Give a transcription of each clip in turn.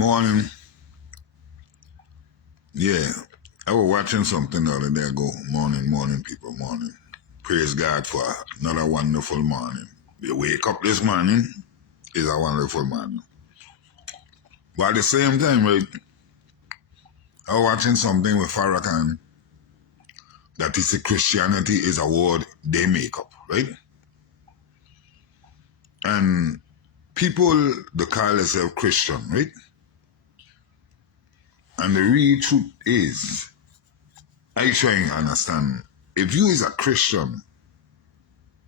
Morning. Yeah, I was watching something the other day ago. Morning, people, morning. Praise God for another wonderful morning. You wake up this morning is a wonderful morning. But at the same time, right, I was watching something with Farrakhan that he said Christianity is a word they make up, right? And people, they call themselves Christian, right? And the real truth is, I try and understand, if you is a Christian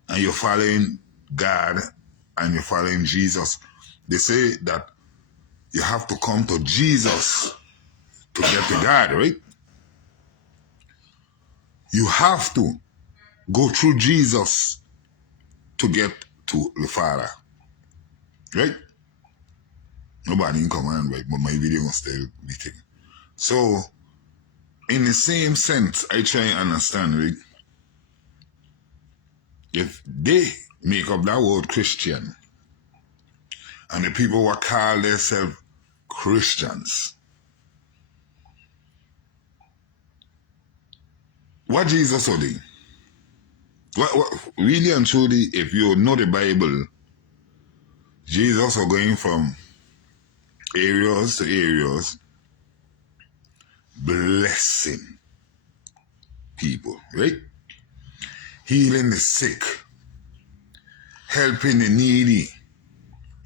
and you're following God and you're following Jesus, they say that you have to come to Jesus to get to God, right? You have to go through Jesus to get to the Father, right? Nobody in command, right? But my video will still be taken. So, in the same sense, I try and understand, right? If they make up that word Christian, and the people who call themselves Christians, what Jesus would do? What, really and truly, if you know the Bible, Jesus was going from areas to areas, blessing people, right? Healing the sick, helping the needy.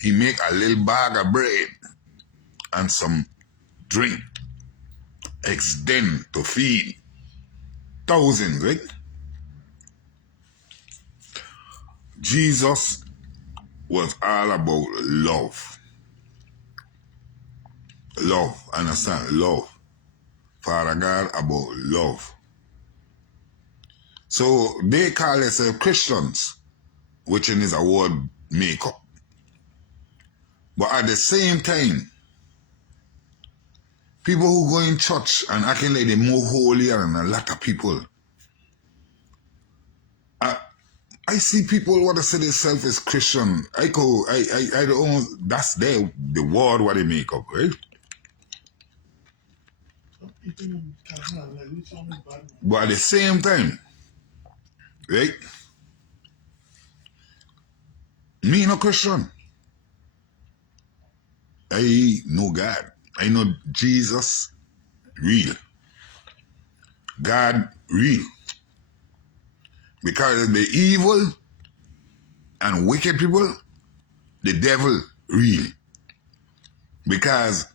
He make a little bag of bread and some drink, extend to feed thousands, right? Jesus was all about love. Love, understand? Love. Father God about love. So they call themselves Christians, which is a word make-up. But at the same time, people who go in church and acting like they're more holier than a lot of people. I see people what they say themselves as Christian. I don't, that's the word what they make up, right? But at the same time, right? Me no Christian. I know God. I know Jesus real. God real. Because the evil and wicked people, the devil real. Because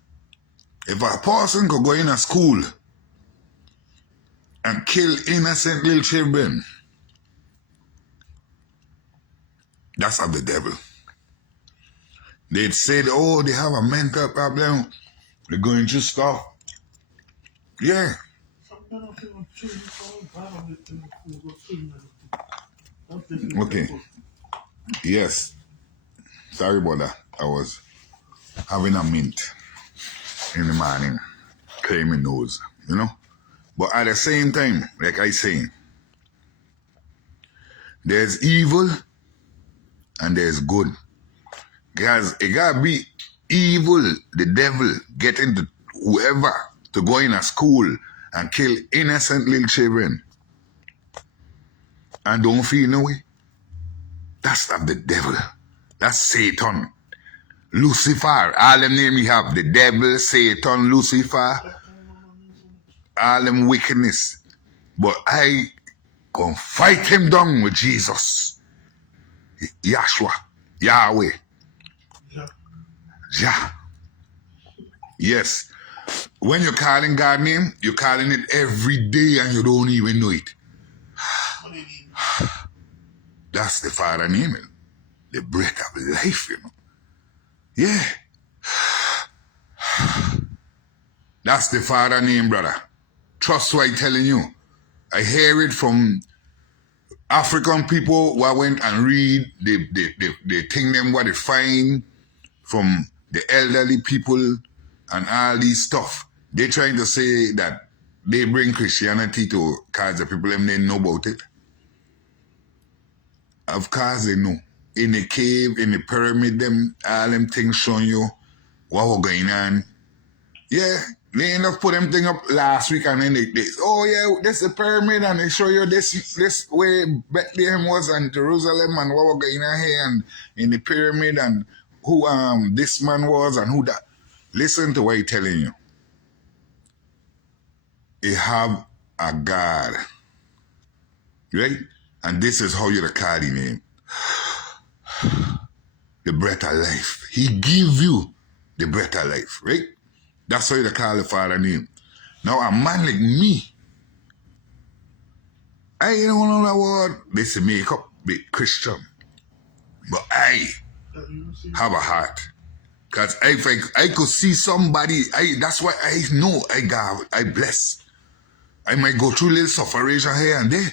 if a person could go in a school and kill innocent little children, that's of the devil. They'd said, oh, they have a mental problem, they're going through stuff. Yeah. Okay. Yes. Sorry about that. I was having a mint in the morning, clearing my nose, you know? But at the same time, like I say, there's evil and there's good. Because it gotta be evil, the devil, getting to whoever to go in a school and kill innocent little children and don't feel no way. That's not the devil. That's Satan. Lucifer, all them name we have, the devil, Satan, Lucifer, all them wickedness. But I gonna fight him down with Jesus. Yahshua, Yahweh. Jah. Yes. When you're calling God's name, you're calling it every day and you don't even know it. That's the Father name, the breath of life, you know. Yeah. That's the Father name, brother. Trust what I'm telling you. I hear it from African people who I went and read the thing them what they find from the elderly people and all these stuff. They're trying to say that they bring Christianity to cause the people them they know about it. Of course they know. In the cave, in the pyramid, them all them things showing you what was going on. Yeah, they end up put them thing up last week and then they oh yeah, this the pyramid and they show you this way Bethlehem was and Jerusalem and what was going on here and in the pyramid and who this man was and who that. Listen to what he's telling you. He have a God, right? And this is how you call the name. The breath of life. He give you the breath of life, right? That's how you call the Father name. Now a man like me, I don't know that word. They say make up be Christian. But I have a heart. Because if I could see somebody, that's why I know I bless. I might go through a little suffering here and there.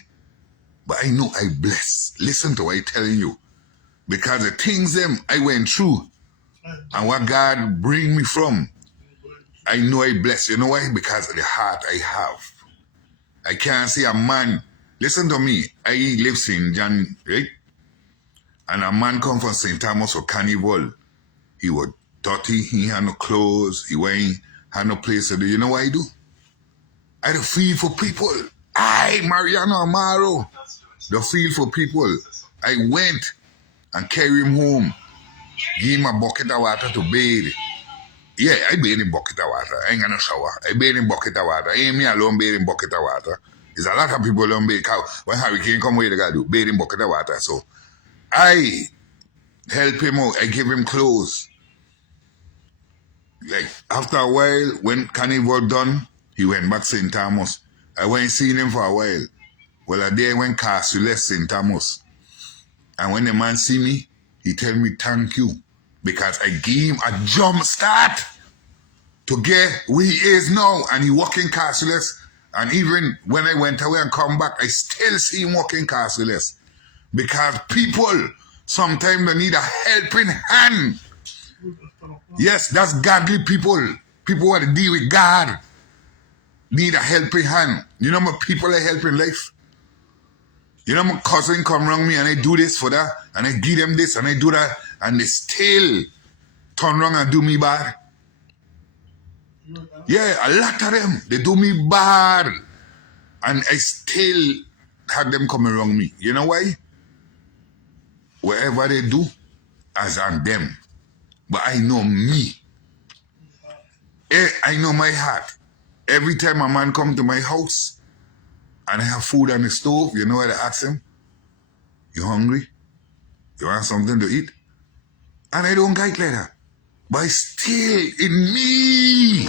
But I know I bless. Listen to what I'm telling you. Because the things them I went through and what God bring me from, I know I bless. You know why? Because of the heart I have. I can't see a man. Listen to me. I live in St. John, right? And a man come from St. Thomas for carnival. He was dirty. He had no clothes. He had no place to do. You know what I do? I do feel for people. Mariano Amaro. The feel for people. I went and carry him home. Give him a bucket of water to bathe. Yeah, I bathe in bucket of water. I ain't got no shower. I bathe in bucket of water. Ain't me alone bathe in bucket of water. There's a lot of people don't bathe. When hurricane come, what they gotta do? Bathe in bucket of water. So I help him out. I give him clothes. Like after a while, when carnival done, he went back to St. Thomas. I went seeing him for a while. Well, a day I went Castle St. Thomas. And when the man see me, he tell me thank you. Because I gave him a jump start to get where he is now. And he walk in Castleless. And even when I went away and come back, I still see him walking Castleless. Because people, sometimes they need a helping hand. Yes, that's godly people. People who want to deal with God need a helping hand. You know what people I help in life? You know my cousin come around me and I do this for that. And I give them this and I do that. And they still turn around and do me bad. Yeah, a lot of them. They do me bad. And I still had them come around me. You know why? Whatever they do, as on them. But I know me. I know my heart. Every time a man come to my house and I have food on the stove, you know what I ask him? You hungry? You want something to eat? And I don't get like that. But still, in me,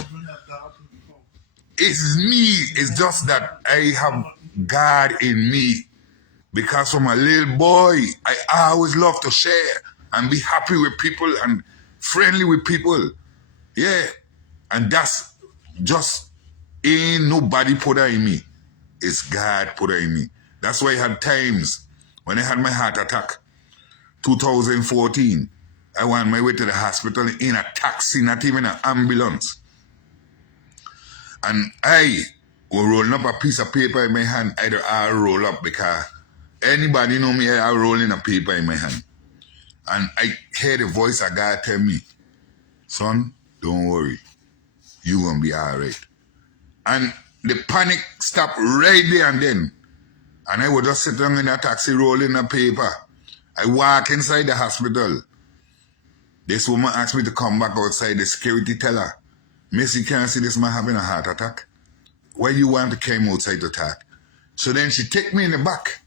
it's me. It's just that I have God in me. Because from a little boy, I always love to share and be happy with people and friendly with people. Yeah. And that's just ain't nobody put that in me. It's God put that in me. That's why I had times when I had my heart attack, 2014. I went my way to the hospital in a taxi, not even an ambulance. And I was rolling up a piece of paper in my hand. I'll roll up because anybody know me, I rolling a paper in my hand. And I hear the voice of God tell me, son, don't worry. You're going to be all right. And the panic stopped right there and then. And I was just sitting in a taxi rolling a paper. I walk inside the hospital. This woman asked me to come back outside. The security tell her, Miss, you can't see this man having a heart attack. Why you want to come outside to talk? So then she take me in the back.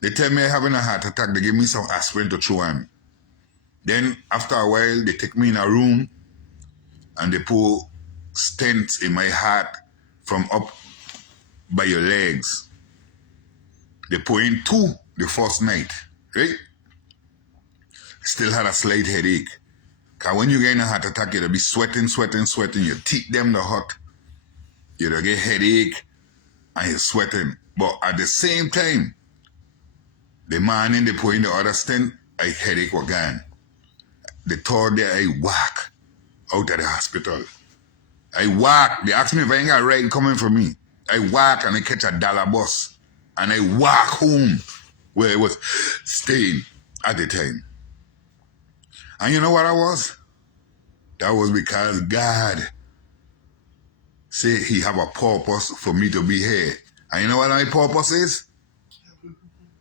They tell me I'm having a heart attack. They give me some aspirin to chew on. Then after a while, they take me in a room and they put stents in my heart from up by your legs. They put in 2 the first night, right? Still had a slight headache. Because when you get in a heart attack, you'll be sweating. Your teeth them the hot. You'll get headache and you're sweating. But at the same time, the morning they put in the other stent, I headache was gone. The third day, I walk out of the hospital. I walk. They asked me if I ain't got a ride coming for me. I walk and I catch a dollar bus. And I walk home where I was staying at the time. And you know what I was? That was because God say he have a purpose for me to be here. And you know what my purpose is?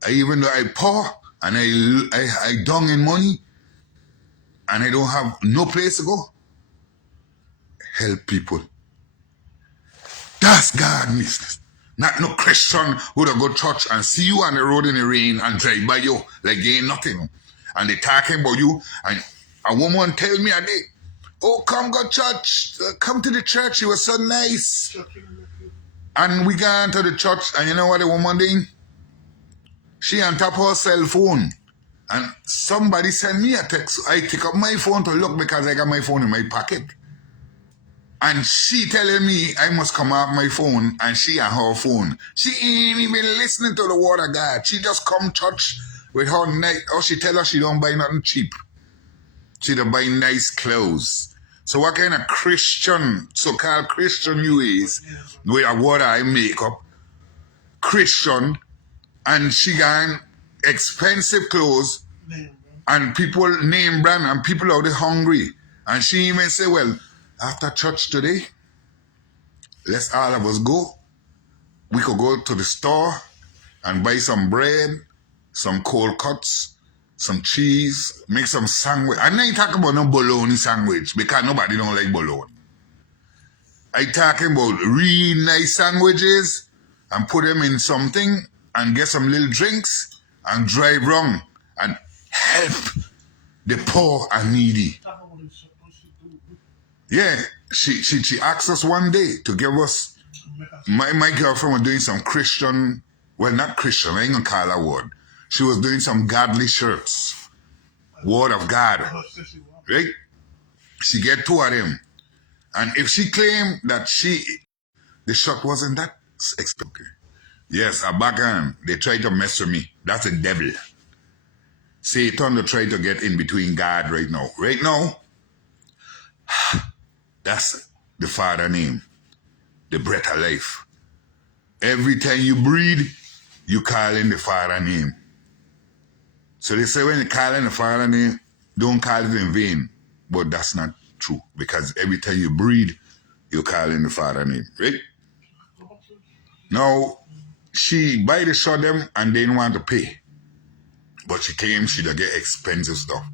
Even though I poor and I down in money and I don't have no place to go, help people. That's God business. Not no Christian who go to church and see you on the road in the rain and drive by you like you ain't nothing. And they talking about you. And a woman tell me a day, oh, come go church. Come to the church. You were so nice. And we got into the church and you know what the woman did? She on top of her cell phone. And somebody sent me a text. I take up my phone to look because I got my phone in my pocket. And she telling me I must come off my phone and she on her phone. She ain't even listening to the word of God. She just come church with her nice, or she tell her she don't buy nothing cheap. She don't buy nice clothes. So what kind of Christian, so-called Christian you is, with a word I make up, Christian, and she got expensive clothes and people name brand and people out there hungry. And she even say, well, after church today, let's all of us go. We could go to the store and buy some bread, some cold cuts, some cheese, make some sandwich. I'm not talking about no bologna sandwich because nobody don't like bologna. I talking about real nice sandwiches and put them in something and get some little drinks and drive round and help the poor and needy. Yeah, she asked us one day to give us, my girlfriend was doing some Christian, well, not Christian, I ain't gonna call her word. She was doing some godly shirts, word of God, right? She get 2 of them. And if she claimed that the shirt wasn't that expensive, yes, a backhand, they try to mess with me. That's a devil. Satan to try to get in between God right now. Right now, that's the Father name, the breath of life. Every time you breathe, you call in the Father name. So they say when you call in the Father name, don't call it in vain. But that's not true because every time you breathe, you call in the Father name, right? Now, she buy the shot them and they didn't want to pay. But she claims she don't get expensive stuff.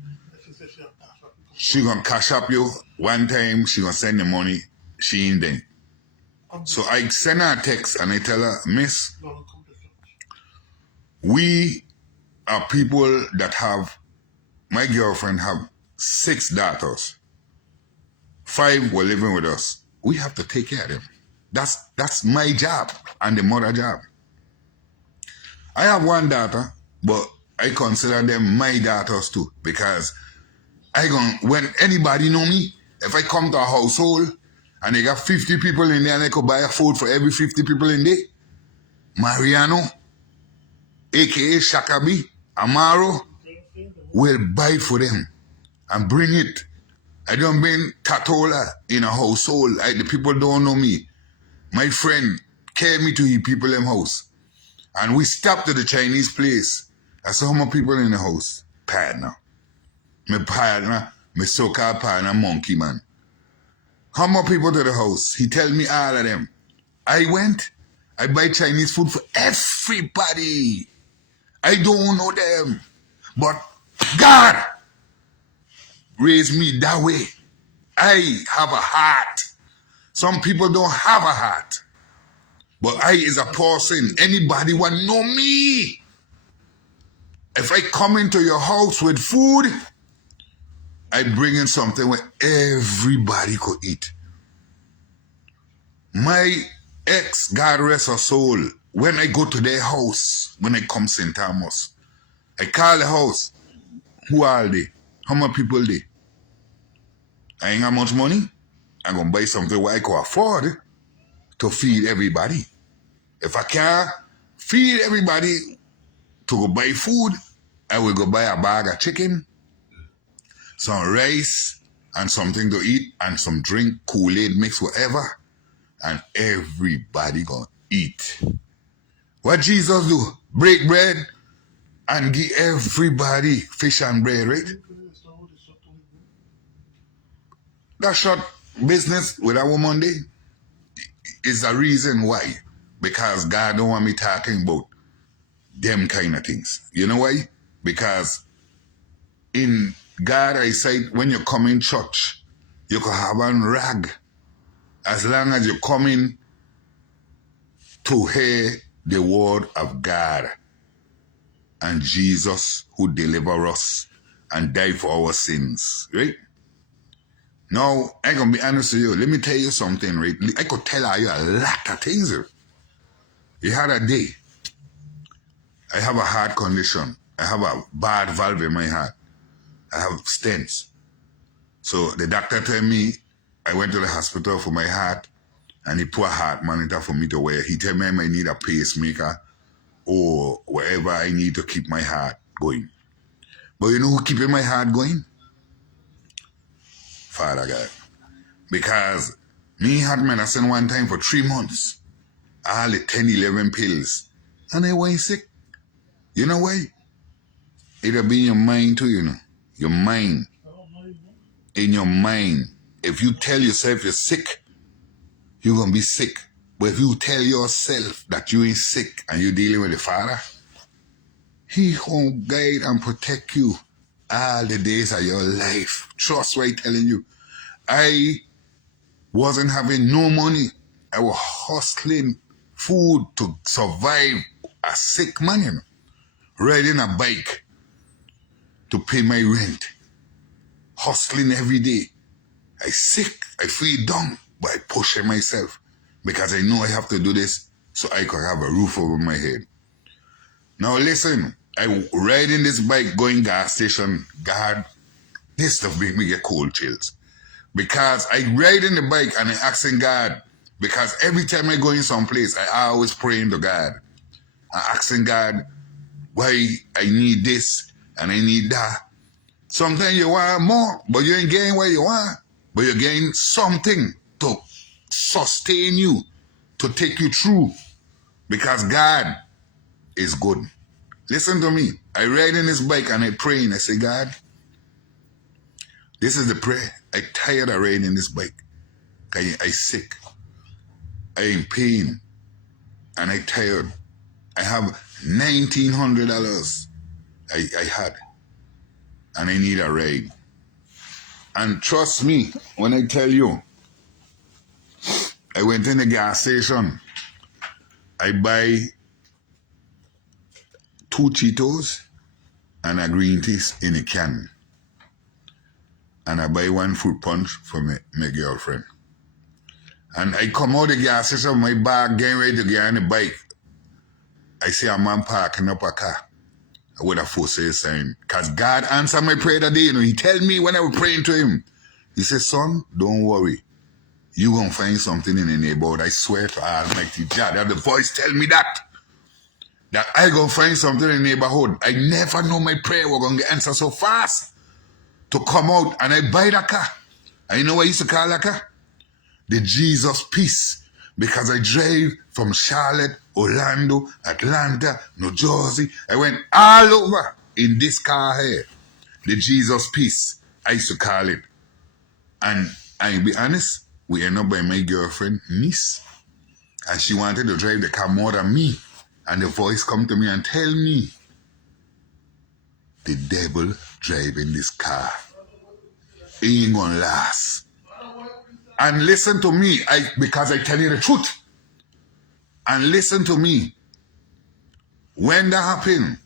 She gonna cash up you one time, she gonna send the money, she ain't there. So I send her a text and I tell her, Miss, we are people that have, my girlfriend have 6 daughters. 5 were living with us. We have to take care of them. That's my job and the mother job. I have 1 daughter, but I consider them my daughters too because when anybody know me, if I come to a household and they got 50 people in there and I could buy a food for every 50 people in there, Mariano, aka Shakabi, Amaro, will buy for them and bring it. I don't bring Tatola in a household. The people don't know me. My friend carry me to his people in house. And we stopped at the Chinese place. I saw how many people in the house. Partner. My so-called partner, monkey man. How many people to the house? He tell me all of them. I went. I buy Chinese food for everybody. I don't know them. But God raised me that way. I have a heart. Some people don't have a heart. But I is a person. Anybody want to know me? If I come into your house with food, I bring in something where everybody could eat. My ex, God rest her soul, when I go to their house, when I come St. Thomas, I call the house. Who are they? How many people they? I ain't got much money. I'm going to buy something where I can afford to feed everybody. If I can't feed everybody to go buy food, I will go buy a bag of chicken, some rice, and something to eat, and some drink, Kool-Aid mix, whatever, and everybody gonna eat. What Jesus do? Break bread and give everybody fish and bread, right? That short business with that woman day, is the reason why. Because God don't want me talking about them kind of things. You know why? Because in God eyesight, when you come in church, you can have a rag. As long as you come in to hear the word of God and Jesus who deliver us and die for our sins, right? Now, I'm going to be honest with you. Let me tell you something, right? I could tell you a lot of things. You had a day. I have a heart condition. I have a bad valve in my heart. I have stents. So the doctor told me, I went to the hospital for my heart and he put a heart monitor for me to wear. He told me I might need a pacemaker or whatever I need to keep my heart going. But you know who keeping my heart going? Father God. Because me had medicine one time for 3 months. All the 10, 11 pills. And I went sick. You know why? It'll be in your mind too, you know. Your mind. In your mind. If you tell yourself you're sick, you're going to be sick. But if you tell yourself that you ain't sick and you're dealing with the Father, He will guide and protect you all the days of your life. Trust what I'm telling you. I wasn't having no money. I was hustling food to survive a sick man, you know. Riding a bike to pay my rent. Hustling every day. I sick, I feel down, but I push myself because I know I have to do this so I can have a roof over my head. Now listen, I riding this bike going gas station. God, this stuff make me get cold chills. Because I riding the bike and I asking God, because every time I go in some place, I always praying to God. I asking God why I need this and I need that. Sometimes you want more, but you ain't getting what you want. But you're getting something to sustain you, to take you through. Because God is good. Listen to me. I ride in this bike and I pray and I say, God, this is the prayer. I tired of riding this bike. I sick. I in pain. And I tired. I have $1,900 I had. And I need a ride. And trust me, when I tell you, I went in the gas station. I buy 2 Cheetos and a green tea in a can. And I buy 1 fruit punch for my girlfriend. And I come out the gas station with my bag, getting ready to get on the bike. I see a man parking up a car with a for sale sign. Because God answered my prayer that day. You know, He tell me when I was praying to Him. He said, son, don't worry. You gonna find something in the neighborhood. I swear to Almighty God. That the voice tell me that I gonna find something in the neighborhood. I never know my prayer was gonna get answered so fast. To come out and I buy that car. And you know what I used to call that car? The Jesus Peace. Because I drive from Charlotte, Orlando, Atlanta, New Jersey. I went all over in this car here. The Jesus Peace. I used to call it. And I'll be honest, we ended up by my girlfriend, niece. And she wanted to drive the car more than me. And the voice come to me and tell me, the devil driving this car. It ain't gonna last. And listen to me, because I tell you the truth. And listen to me. When that happened,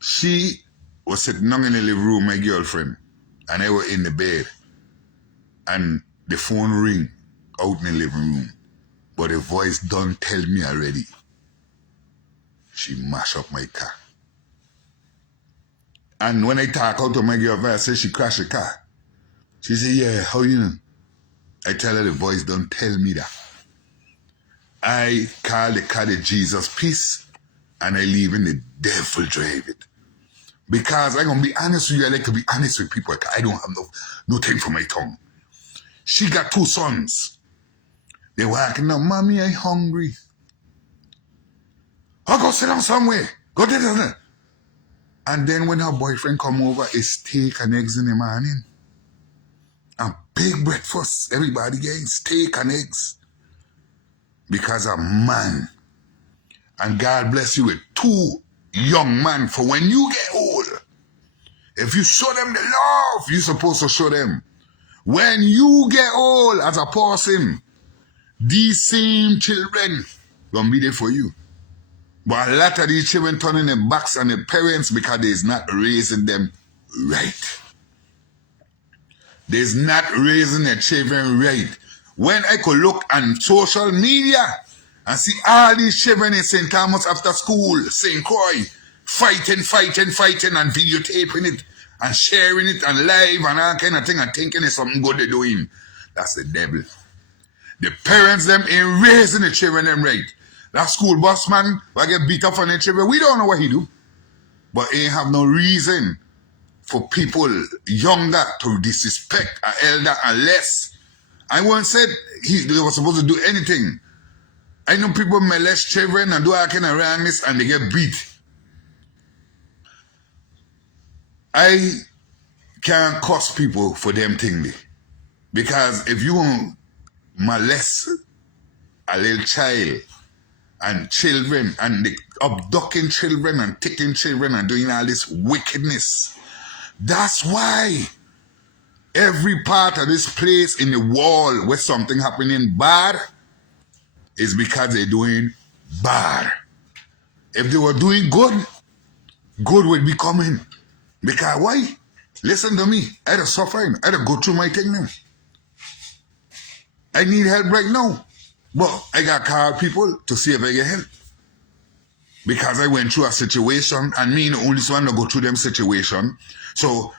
she was sitting down in the living room, my girlfriend, and I was in the bed. And the phone ring out in the living room. But the voice done tell me already. She mash up my car. And when I talk out to my girlfriend, I say she crashed the car. She say, yeah, how you know? I tell her the voice don't tell me that. I call the car the Jesus Peace and I leave in the devil drive it. Because I'm going to be honest with you, I like to be honest with people. I don't have no time for my tongue. She got 2 sons. They walking up, mommy, I'm hungry. I'll go sit down somewhere. Go there. And then when her boyfriend come over, it's steak and eggs in the morning. A big breakfast. Everybody getting steak and eggs. because of man. And God bless you with 2 young men for when you get old. If you show them the love you're supposed to show them. When you get old as a person, these same children gonna be there for you. But a lot of these children turning their backs on their parents because they's not raising them right. They's not raising their children right. When I could look on social media and see all these children in St. Thomas after school, St. Croix, fighting and videotaping it and sharing it and live and all kind of thing and thinking it's something good they're doing. That's the devil. The parents them ain't raising the children them right. That school bus man will get beat up on the children. We don't know what he do. But ain't have no reason for people younger to disrespect an elder unless I once said they were supposed to do anything. I know people molest children and do all kind of wrongness and they get beat. I can't curse people for them thing. Because if you molest a little child and children and the abducting children and taking children and doing all this wickedness, that's why every part of this place in the wall where something happening bad is because they're doing bad. If they were doing good, good would be coming. Because why? Listen to me. I had to suffering. I had to go through my thing now. I need help right now. But I got to call people to see if I get help. Because I went through a situation and me the only one to go through them situation. So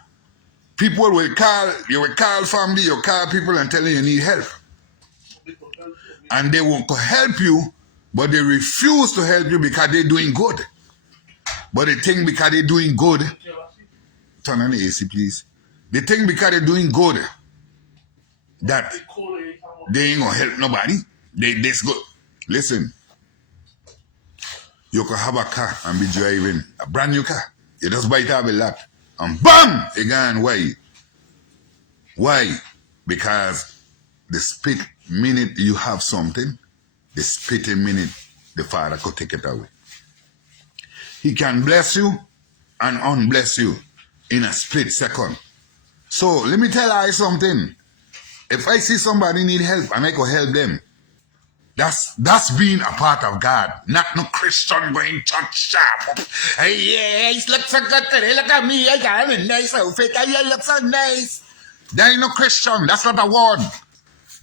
people will call, you will call family, you call people and tell you need help. And they won't help you, but they refuse to help you because they're doing good. But they think because they're doing good, turn on the AC please. They think because they're doing good, that they ain't gonna help nobody. That's good. Listen, you could have a car and be driving a brand new car. You just buy it out a lot. And BAM! Again, why? Why? Because the split minute you have something, the splitting minute the Father could take it away. He can bless you and unbless you in a split second. So let me tell you something. If I see somebody need help and I could help them, that's being a part of God, not no Christian going church sharp. Hey, yeah, he looks so good today. Look at me, I got a nice outfit. I look so nice. That ain't no Christian. That's not a word.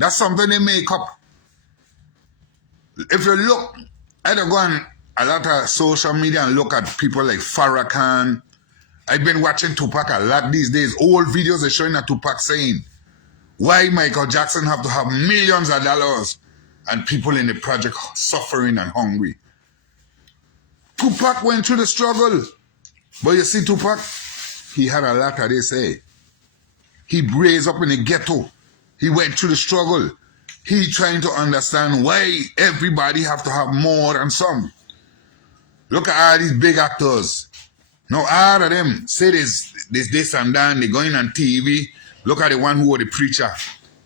That's something they make up. If you look, I don't go on a lot of social media and look at people like Farrakhan. I've been watching Tupac a lot these days. Old videos are showing that Tupac saying, why Michael Jackson have to have millions of dollars and people in the project suffering and hungry. Tupac went through the struggle. But you see Tupac, he had a lot of this, eh? He raised up in the ghetto. He went through the struggle. He trying to understand why everybody have to have more than some. Look at all these big actors. Now all of them say this and that, they going on TV. Look at the one who was the preacher.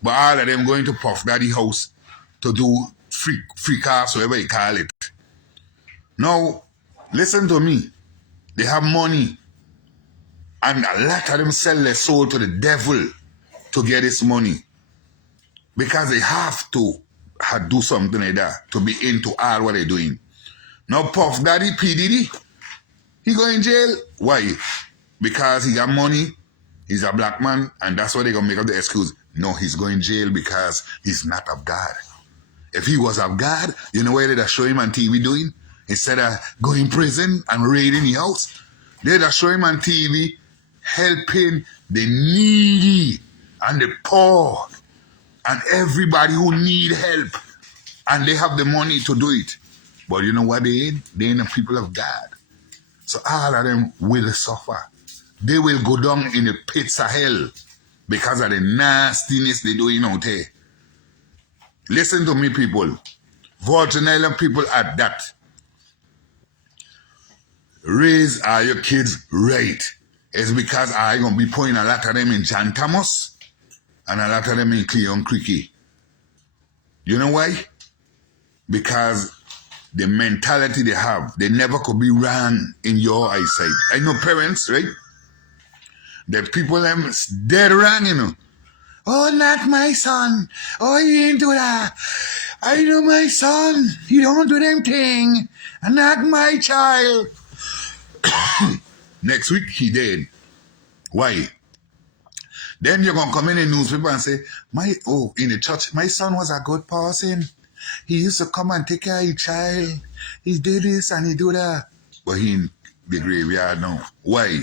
But all of them going to Puff Daddy house to do free cars, whatever you call it. Now, listen to me. They have money. And a lot of them sell their soul to the devil to get this money. Because they have to do something like that to be into all what they're doing. Now, Puff Daddy, P. Diddy, he go in jail. Why? Because he got money, he's a black man, and that's why they're going to make up the excuse. No, he's going in jail because he's not of God. If he was of God, you know what they'd show him on TV doing? Instead of going in prison and raiding the house, they'd show him on TV helping the needy and the poor and everybody who need help. And they have the money to do it. But you know what they ain't? They ain't the people of God. So all of them will suffer. They will go down in the pits of hell because of the nastiness they doing out there. Listen to me, people. Virgin Island people at that. Raise all your kids right. It's because I'm going to be putting a lot of them in John Thomas and a lot of them in Cleon Creaky. You know why? because the mentality they have, they never could be wrong in your eyesight. I know parents, right? The people them dead wrong, you know. Oh, not my son. Oh, he ain't do that. I know my son. He don't do them thing. And not my child. Next week, he dead. Why? Then you're going to come in the newspaper and say, in the church, my son was a good person. He used to come and take care of his child. He did this and he do that. But he in the graveyard now. Why?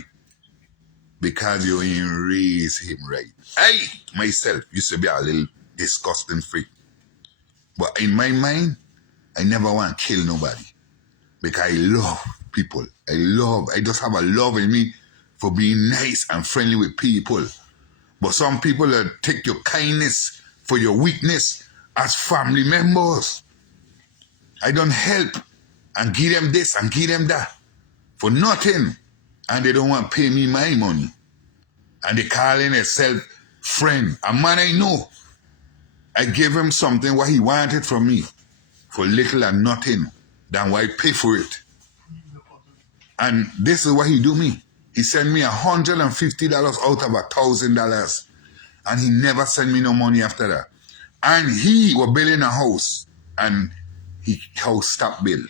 Because you ain't raised him right. I, myself, used to be a little disgusting freak. But in my mind, I never want to kill nobody. Because I love people. I just have a love in me for being nice and friendly with people. But some people take your kindness for your weakness as family members. I don't help and give them this and give them that for nothing. And they don't want to pay me my money. And they calling themselves friend. A man I know, I gave him something what he wanted from me for little and nothing than what I pay for it. And this is what he do me. He sent me $150 out of $1,000. And he never sent me no money after that. And he was building a house. And his house stopped build.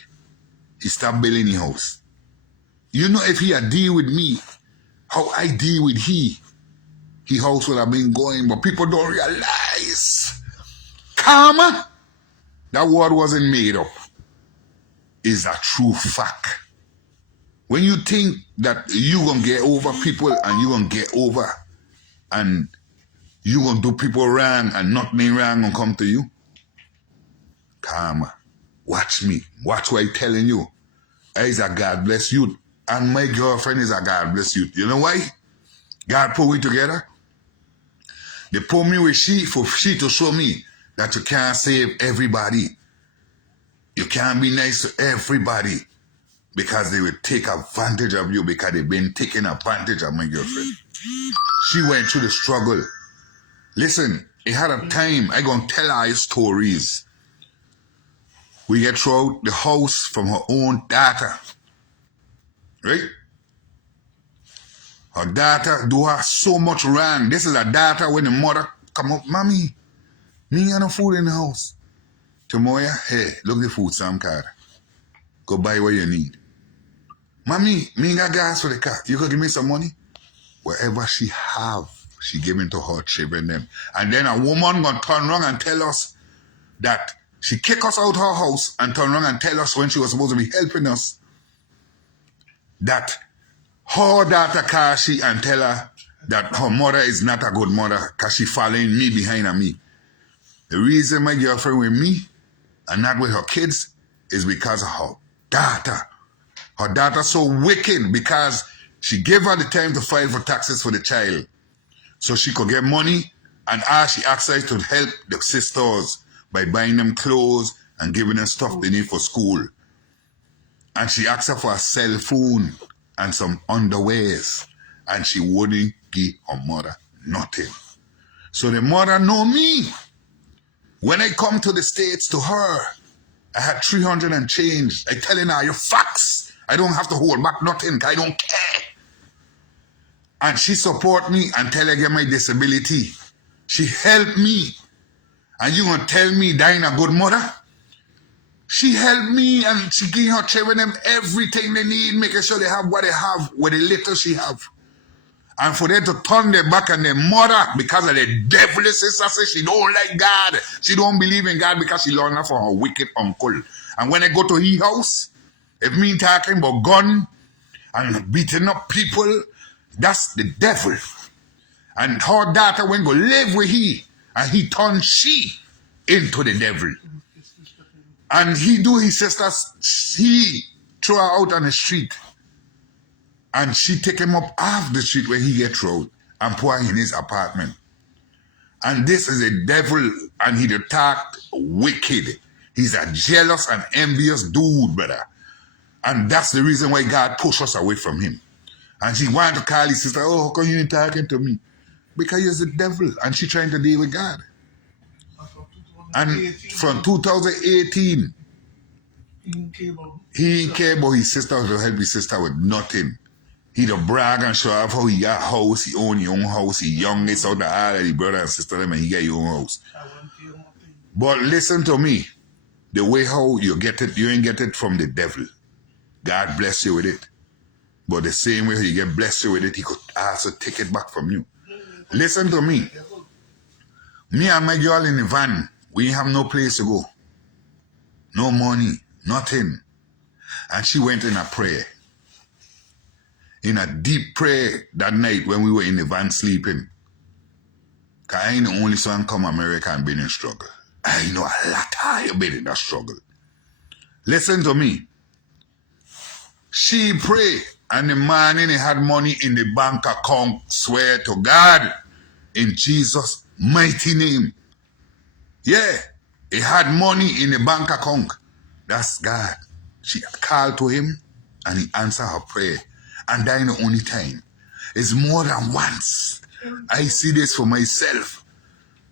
He stopped building his house. You know, if he had deal with me, how I deal with his house would have been going. But people don't realize. Karma, that word wasn't made up. It's a true fact. When you think that you're going to get over people and you're going to get over and you're going to do people wrong and nothing wrong going to come to you, karma. Watch me. Watch what I'm telling you. I's a God bless youth. And my girlfriend is a God bless youth. You know why? God put we together. They put me with she for she to show me that you can't save everybody. You can't be nice to everybody. Because they will take advantage of you because they've been taking advantage of my girlfriend. She went through the struggle. Listen, it had a time, I gonna tell her stories. We get through the house from her own daughter. Right? Her daughter do her so much wrong. This is a daughter when the mother come up, Mommy, me ain't got no food in the house. Tomorrow, hey, look the food, Sam card. Go buy what you need. Mommy, me ain't got gas for the car. You could give me some money? Whatever she have, she giving to her children them. And then a woman gonna turn around and tell us that she kick us out her house and turn around and tell us when she was supposed to be helping us that her daughter call she and tell her that her mother is not a good mother because she following me behind her me. The reason my girlfriend with me and not with her kids is because of her daughter. Her daughter so wicked because she gave her the time to file for taxes for the child. So she could get money and she asked her to help the sisters by buying them clothes and giving them stuff they need for school. And she asked her for a cell phone and some underwears. And she wouldn't give her mother nothing. So the mother know me. When I come to the States to her, I had 300 and change. I telling her, your facts. I don't have to hold back nothing. I don't care. And she support me until I get my disability. She helped me. And you gonna tell me that ain't a good mother? She helped me and she gave her children them everything they need, making sure they have what they have with the little she have. And for them to turn their back on their mother because of the devilish sister says she don't like God. She don't believe in God because she learned that from her wicked uncle. And when I go to his house, if me talking about gun and beating up people, that's the devil. And her daughter went go live with he, and he turned she into the devil. And he do his sisters, he throw her out on the street. And she take him up off the street where he get thrown and put her in his apartment. And this is a devil, and he attacked wicked. He's a jealous and envious dude, brother. And that's the reason why God pushed us away from him. And she wanted to call his sister, oh, how come you ain't talking to me? Because he's the devil, and she trying to deal with God. And from 2018, He ain't care about his sister to help his sister with nothing. He the brag and show off how he got a house, he own his own house, he youngest out of all of the brother and sister them, and he got his own house. But listen to me. The way how you get it, you ain't get it from the devil. God bless you with it. But the same way he get blessed you with it, he could also take it back from you. Listen to me. Me and my girl in the van, we have no place to go. No money, nothing. And she went in a prayer. In a deep prayer that night when we were in the van sleeping. Because I ain't the only son come America and been in struggle. I know a lot of you been in that struggle. Listen to me. She prayed, and the man he had money in the bank account, swear to God, in Jesus' mighty name. Yeah, he had money in the bank account. That's God. She called to him, and he answered her prayer. And that ain't the only time. It's more than once. I see this for myself.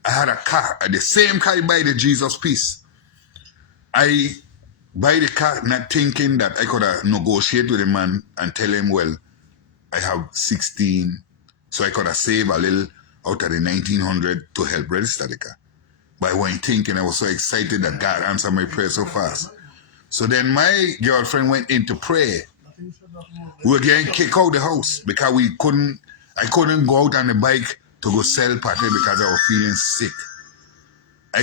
I had a car, the same car I buy the Jesus piece. I buy the car not thinking that I could negotiate with the man and tell him, well, I have 16, so I could have saved a little out of the 1900 to help register the car. But I wasn't thinking, I was so excited that God answered my prayer so fast. So then my girlfriend went into prayer. We were getting kicked out of the house because I couldn't go out on the bike to go sell party because I was feeling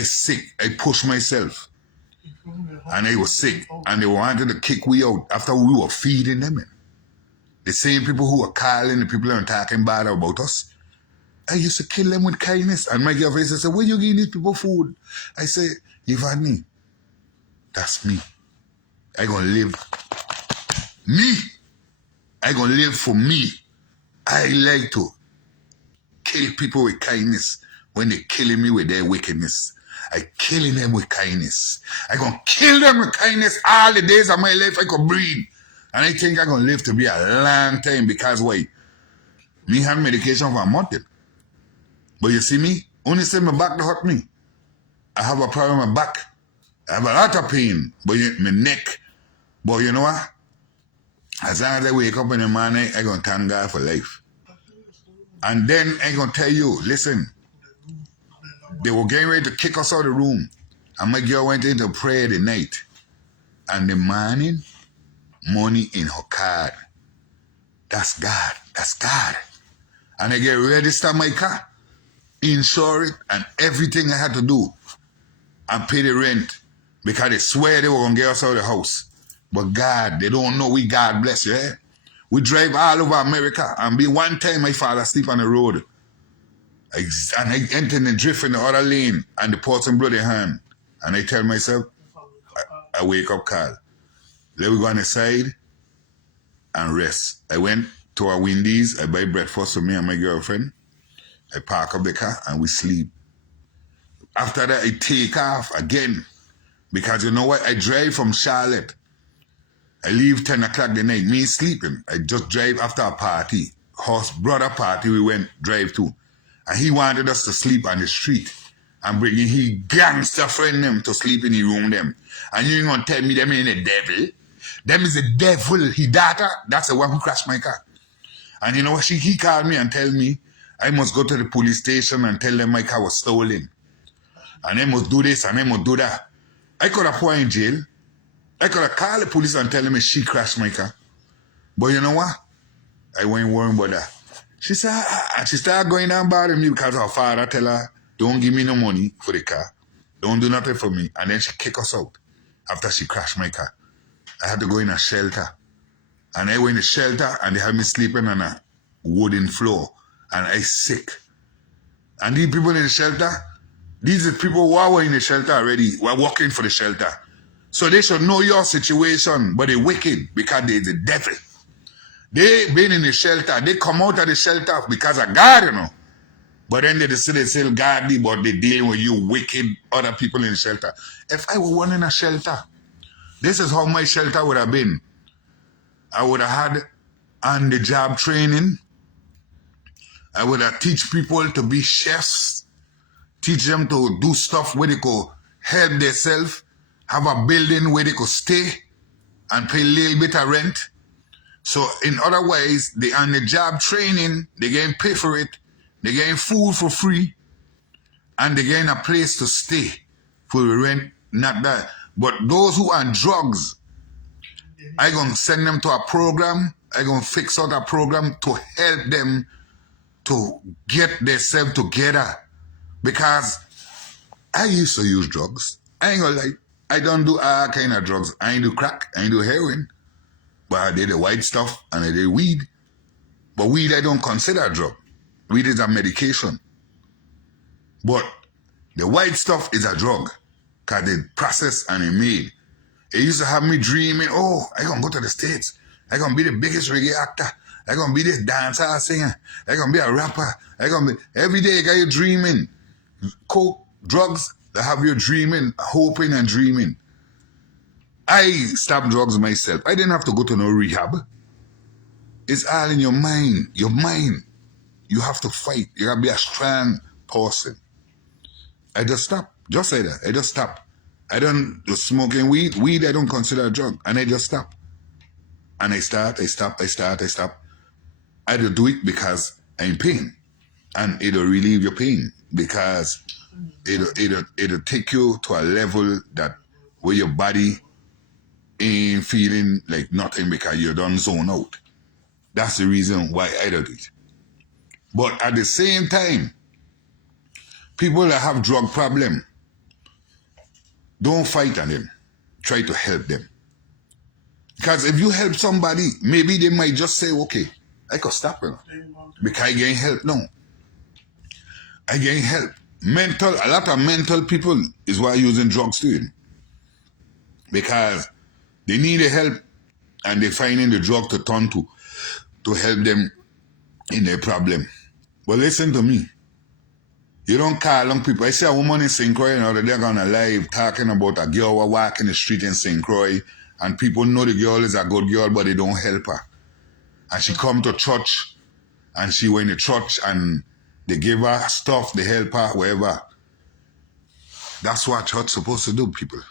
sick. I pushed myself. And I was sick. And they wanted to kick we out after we were feeding them. The same people who were calling, the people who were talking bad about us. I used to kill them with kindness. And my girlfriend said, where you giving these people food? I said, Ivani, that's me. I gonna live. Me. I gonna live for me. I like to kill people with kindness when they killing me with their wickedness. I killing them with kindness. I gonna kill them with kindness all the days of my life I could breathe. And I think I gonna live to be a long time because why? Me have medication for a month. But you see me? Only say my back to hurt me. I have a problem with my back. I have a lot of pain. But my neck. But you know what? As long as I wake up in the morning, I gonna thank God for life. And then I gonna tell you, listen, they were getting ready to kick us out of the room. And my girl went into prayer the night. And the morning, money in her card. That's God. That's God. And I get ready to start my car, insure it, and everything I had to do. And pay the rent. Because they swear they were gonna get us out of the house. But God, they don't know we God bless you, eh? We drive all over America. And one time my father sleep on the road. And I enter the drift in the other lane. And the person blow their hand. And I tell myself, I wake up, Carl. Let me go on the side and rest. I went to a Wendy's. I buy breakfast for me and my girlfriend. I park up the car and we sleep. After that, I take off again. Because you know what? I drive from Charlotte. I leave 10 o'clock the night. Me sleeping. I just drive after a party. Horse brother party we went drive to. And he wanted us to sleep on the street. And bringing his gangster friend them to sleep in the room them. And you ain't gonna tell me them ain't the devil. Them is the devil. His daughter, that's the one who crashed my car. And you know what? He called me and tell me I must go to the police station and tell them my car was stolen. And they must do this and they must do that. I could have put her in jail. I could have called the police and tell them she crashed my car. But you know what? I wasn't worrying about that. She said, she started going down bothering me because her father tell her, don't give me no money for the car. Don't do nothing for me. And then she kick us out after she crashed my car. I had to go in a shelter. And I went in the shelter and they had me sleeping on a wooden floor. And I sick. And these people in the shelter, these are people who were in the shelter already, who are working for the shelter. So they should know your situation, but they're wicked because they're the devil. They been in the shelter. They come out of the shelter because of God, you know. But then they still godly, but they deal with you wicked other people in the shelter. If I were one in a shelter, this is how my shelter would have been. I would have had on-the-job training. I would have teach people to be chefs. Teach them to do stuff where they could help themselves. have a building where they could stay and pay a little bit of rent. So in other ways, they on the job training, they getting pay for it, they getting food for free, and they getting a place to stay for the rent, not that. But those who are on drugs, I gonna send them to a program, I gonna fix out a program to help them to get themselves together. Because I used to use drugs. I ain't gonna lie. I don't do all kind of drugs. I ain't do crack, I ain't do heroin. But I did the white stuff and I did weed. But weed I don't consider a drug. Weed is a medication. But the white stuff is a drug. Because they process and they made. It used to have me dreaming, oh, I gonna go to the States. I gonna be the biggest reggae actor. I gonna be this dancer, singer. I gonna be a rapper. I gonna be... Every day I got you dreaming. Coke, drugs, that have you dreaming, hoping and dreaming. I stopped drugs myself. I didn't have to go to no rehab. It's all in your mind. Your mind. You have to fight. You gotta be a strong person. I just stopped. Just say that. I just stopped. I don't smoking weed. Weed I don't consider a drug. And I just stop. And I stop. I don't do it because I'm in pain. And it'll relieve your pain. Because it'll take you to a level that where your body ain't feeling like nothing because you done zone out. That's the reason why I don't do it. But at the same time, people that have drug problem, don't fight on them. Try to help them. Because if you help somebody, maybe they might just say, okay, I could stop it. Because I getting help. No. I getting help. A lot of mental people is why using drugs too. Because they need the help and they're finding the drug to turn to help them in their problem. But listen to me. You don't call on people. I see a woman in St. Croix, they're on a live talking about a girl walking the street in St. Croix, and people know the girl is a good girl, but they don't help her. And she come to church, and she went to church, and they give her stuff, they help her, whatever. That's what church supposed to do, people.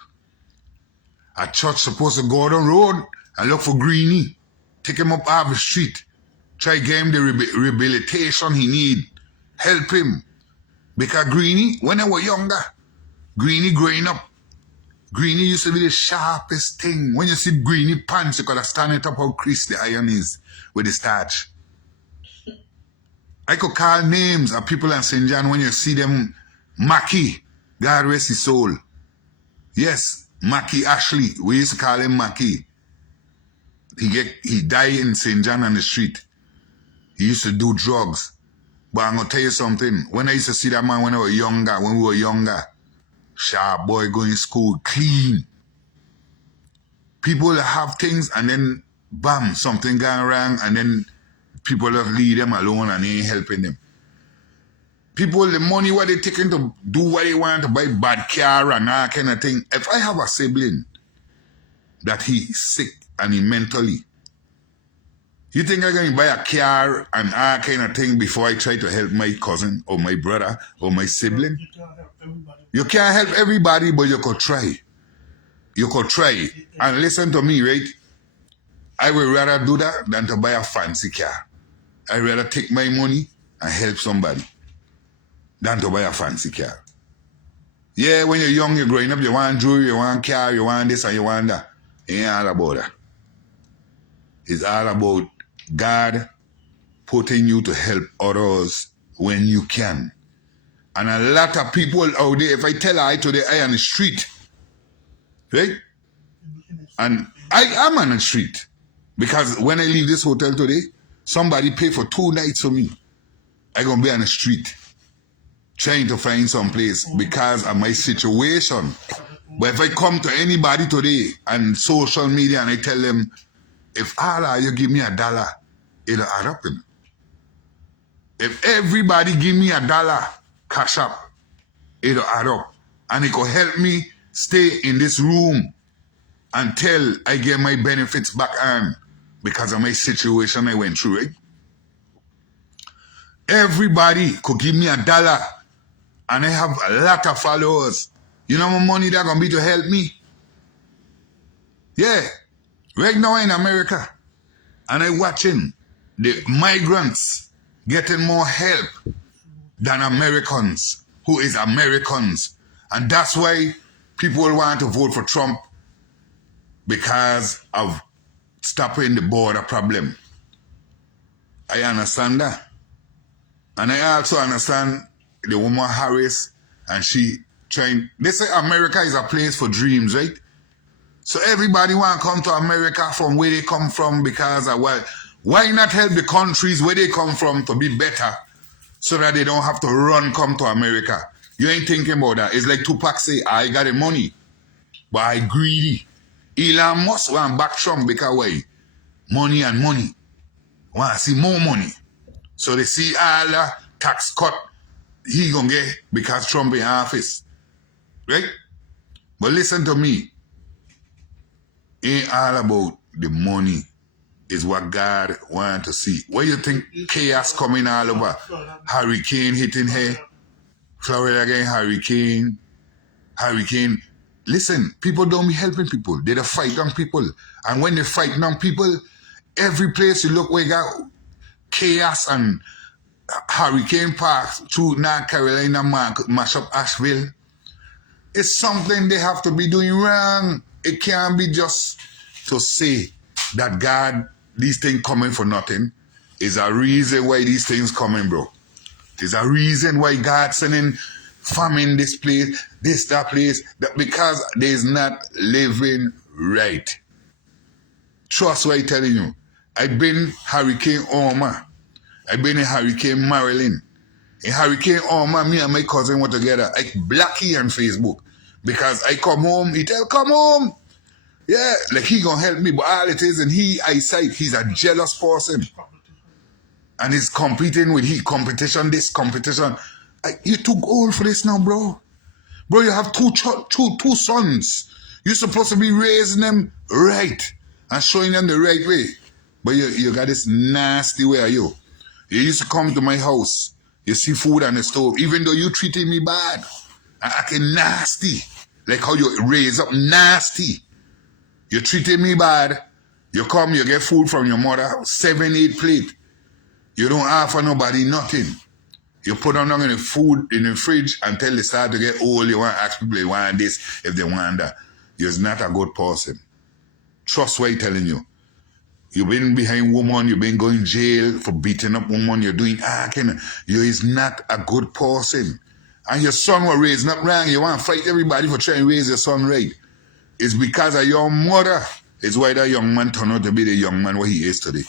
A church supposed to go on the road and look for Greenie, take him up off the street, try to get him the rehabilitation he need, help him. Because Greenie, when I was younger, Greenie growing up, Greenie used to be the sharpest thing. When you see Greenie pants, you could have stand it up how Chris the iron is with the starch. I could call names of people in St. John when you see them. Mackie, God rest his soul. Yes, Mackie Ashley, we used to call him Mackie. He died in St. John on the street. He used to do drugs. But I'm going to tell you something. When I used to see that man when we were younger, sharp boy going to school, clean. People that have things and then, bam, something going wrong and then people just leave them alone and they ain't helping them. People, the money what they taking to do what they want, to buy bad car and that kind of thing. If I have a sibling that he's sick and he mentally, you think I'm going to buy a car and all kind of thing before I try to help my cousin or my brother or my sibling? You can't help everybody, but you could try. You could try. And listen to me, right? I would rather do that than to buy a fancy car. I'd rather take my money and help somebody than to buy a fancy car. Yeah, when you're young, you're growing up, you want jewelry, you want car, you want this and you want that. It ain't all about that. It's all about God putting you to help others when you can. And a lot of people out there, if I tell I today I on the street, right? And I am on the street. Because when I leave this hotel today, somebody pay for 2 nights for me. I gonna be on the street trying to find some place because of my situation. But if I come to anybody today on social media and I tell them, if Allah, you give me $1, it'll add up. If everybody give me $1, cash up, it'll add up. And it could help me stay in this room until I get my benefits back on because of my situation I went through, right? Everybody could give me $1 and I have a lot of followers. You know how much money they're going to be to help me? Yeah, right now in America, and I watching the migrants getting more help than Americans, who is Americans. And that's why people want to vote for Trump, because of stopping the border problem. I understand that. And I also understand the woman Harris, and she trying, they say America is a place for dreams, right? So everybody want to come to America from where they come from, because of what? Why not help the countries where they come from to be better, so that they don't have to run come to America? You ain't thinking about that. It's like Tupac say, I got the money, but I greedy. Elon Musk want back Trump because why? Money and money. Want to see more money. So they see all the tax cut he gonna get because Trump in office. Right? But listen to me. Ain't all about the money. Is what God want to see. What you think chaos coming all over? Hurricane hitting here. Florida again, hurricane. Listen, people don't be helping people. They fight on people. And when they fight on people, every place you look, we got chaos and hurricane pass through North Carolina, mash up Asheville. It's something they have to be doing wrong. It can't be just to say that God, these things coming for nothing. Is a reason why these things coming, bro. There's a reason why God sending famine this place, that place, because there's not living right. Trust what I'm telling you. I've been Hurricane Irma. I've been in Hurricane Marilyn. In Hurricane Irma, me and my cousin were together. I block he on Facebook. Because I come home, he tell, come home. Yeah, like he gonna help me, but all it is, and eyesight, he's a jealous person. And he's competing with competition, this competition. You're too old for this now, bro. Bro, you have two sons. You're supposed to be raising them right and showing them the right way. But you got this nasty way of you. You used to come to my house. You see food on the stove, even though you treated me bad. And acting nasty. Like how you raise up nasty. You treated me bad. You come, you get food from your mother, 7, 8 plate. You don't offer nobody nothing. You put them down in the food in the fridge until they start to get old. You want to ask people they want this, if they want that. You're not a good person. Trust what I'm telling you. You've been behind woman, you've been going jail for beating up woman, you're doing acting. You is not a good person. And your son was raised not wrong. You want to fight everybody for trying to raise your son right. It's because of your mother. It's why that young man turned out to be the young man what he is today.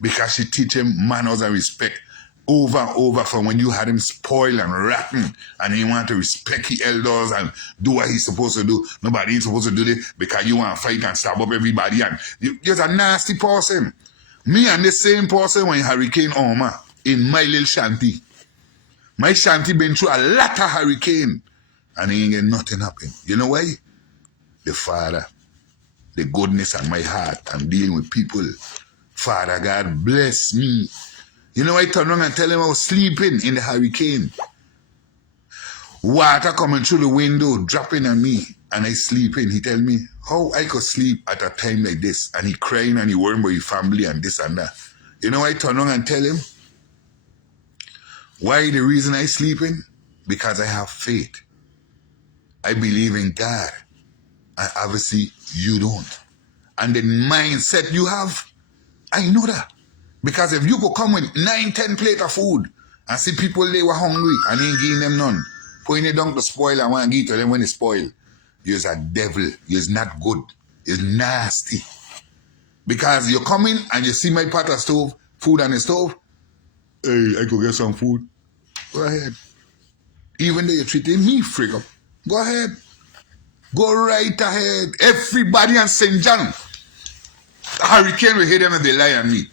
Because she teach him manners and respect over and over from when you had him spoiled and rotten and he want to respect his elders and do what he's supposed to do. Nobody is supposed to do this because you want to fight and stab up everybody. And you're a nasty person. Me and the same person when Hurricane Irma in my little shanty. My shanty been through a lot of hurricane and he ain't get nothing happen. You know why? The Father, the goodness of my heart and dealing with people. Father God bless me. You know, I turned around and tell him I was sleeping in the hurricane. Water coming through the window, dropping on me, and I sleeping. He tell me how I could sleep at a time like this. And he crying and he worrying about his family and this and that. You know, I turned around and tell him why the reason I sleeping? Because I have faith. I believe in God. And obviously you don't. And the mindset you have, I know that. Because if you could come with 9, 10 plate of food and see people they were hungry and ain't giving them none, putting it down to spoil and want to give to them when they spoil, you're a devil. You're not good. It's nasty. Because you come in and you see my pot of stove, food on the stove, hey, I could get some food. Go ahead. Even though you're treating me freak up, go ahead. Go right ahead. Everybody on St. John, the hurricane will hit them if they lie on me.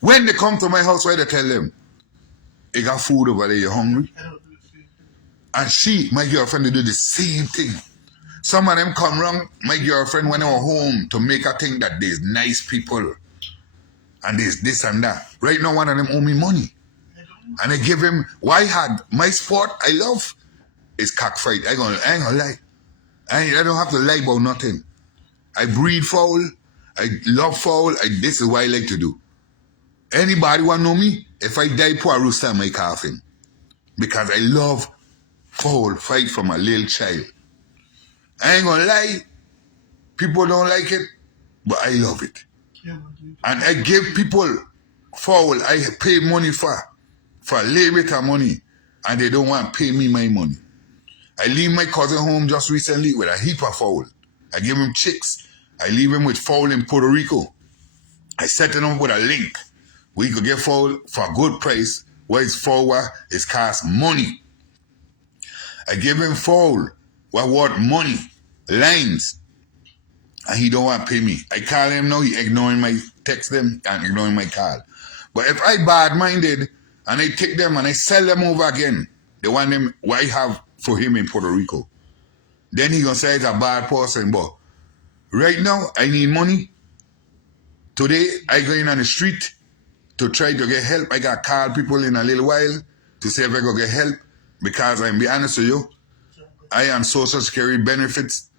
When they come to my house, why they tell them, they got food over there, you're hungry? And she, my girlfriend, they do the same thing. Some of them come wrong, my girlfriend went over home to make her think that there's nice people. And there's this and that. Right now, one of them owe me money. And I give him, why had my sport I love is cockfight. I ain't gonna lie. I don't have to lie about nothing. I breed fowl. I love fowl. This is what I like to do. Anybody want to know me? If I die, put a rooster in my coffin. Because I love fowl, fight from a little child. I ain't gonna lie. People don't like it, but I love it. And I give people fowl. I pay money for a little bit of money. And they don't want to pay me my money. I leave my cousin home just recently with a heap of fowl. I give him chicks. I leave him with fowl in Puerto Rico. I set him up with a link. We could get fowl for a good price. Where it's fowl is cost money. I give him fowl what worth money. Lines. And he don't want to pay me. I call him now, he ignoring my text them and ignoring my call. But if I bad-minded and I take them and I sell them over again, the one them what I have for him in Puerto Rico, then he gonna say it's a bad person. But right now, I need money. Today, I go in on the street to try to get help. I got call people in a little while to see if I go get help. Because I'm be honest with you, I am Social Security benefits,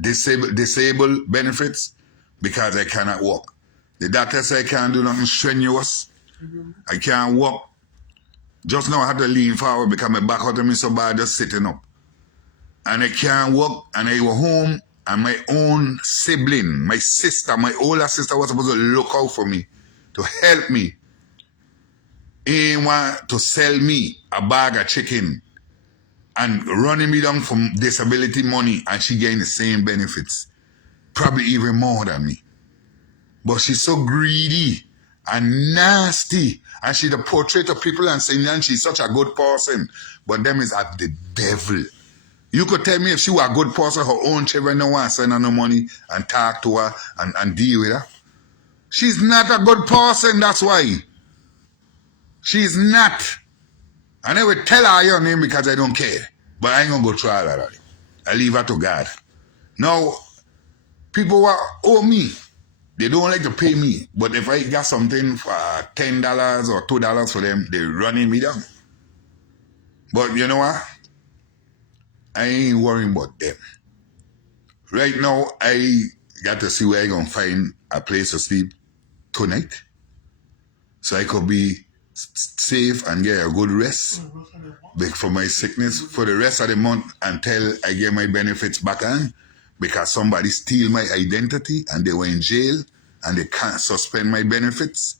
disabled benefits, because I cannot walk. The doctor said I can't do nothing strenuous. I can't walk. Just now I had to lean forward because my back hurt me so bad just sitting up. And I can't walk, and I was home, and my own sibling, my sister, my older sister was supposed to look out for me, to help me. He want to sell me a bag of chicken and running me down from disability money, and she getting the same benefits. Probably even more than me. But she's so greedy and nasty. And she's the portrait of people and saying, and she's such a good person. But them is at the devil. You could tell me if she were a good person, her own children don't want to send her no money and talk to her and deal with her. She's not a good person, that's why. She's not. I never tell her your name because I don't care. But I ain't going to go try that. I leave her to God. Now, people who owe me, they don't like to pay me. But if I got something for $10 or $2 for them, they're running me down. But you know what? I ain't worrying about them. Right now, I got to see where I going to find a place to sleep tonight. So I could be safe and get a good rest for my sickness for the rest of the month until I get my benefits back on, because somebody steal my identity and they were in jail and they can't suspend my benefits.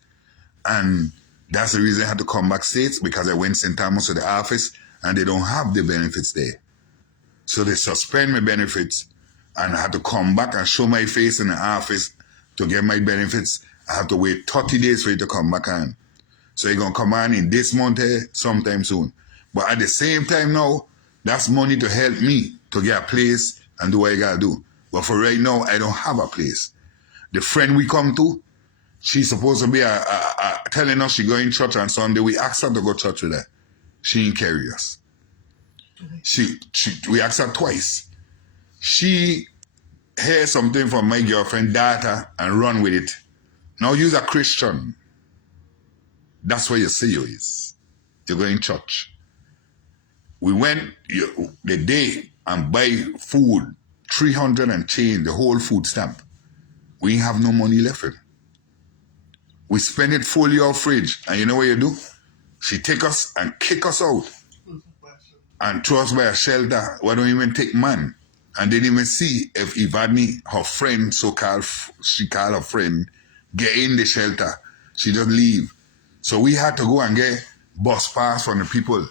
And that's the reason I had to come back states, because I went St. Thomas to the office and they don't have the benefits there. So they suspend my benefits and I had to come back and show my face in the office to get my benefits. I have to wait 30 days for it to come back on. So you're going to come on in this month here sometime soon. But at the same time now, that's money to help me to get a place and do what I got to do. But for right now, I don't have a place. The friend we come to, she's supposed to be telling us she going to church on Sunday. We asked her to go to church with her. She ain't carry us. We asked her twice. She heard something from my girlfriend, daughter, and run with it. Now you're a Christian. That's where you say you is. You're going to church. We went the day and buy food, 300 and change, the whole food stamp. We ain't have no money left. We spend it fully off fridge. And you know what you do? She take us and kick us out. And throw us by a shelter. We don't even take man. And didn't even see if Ivani, her friend, so-called, she called her friend, get in the shelter. She just leave. So we had to go and get bus pass from the people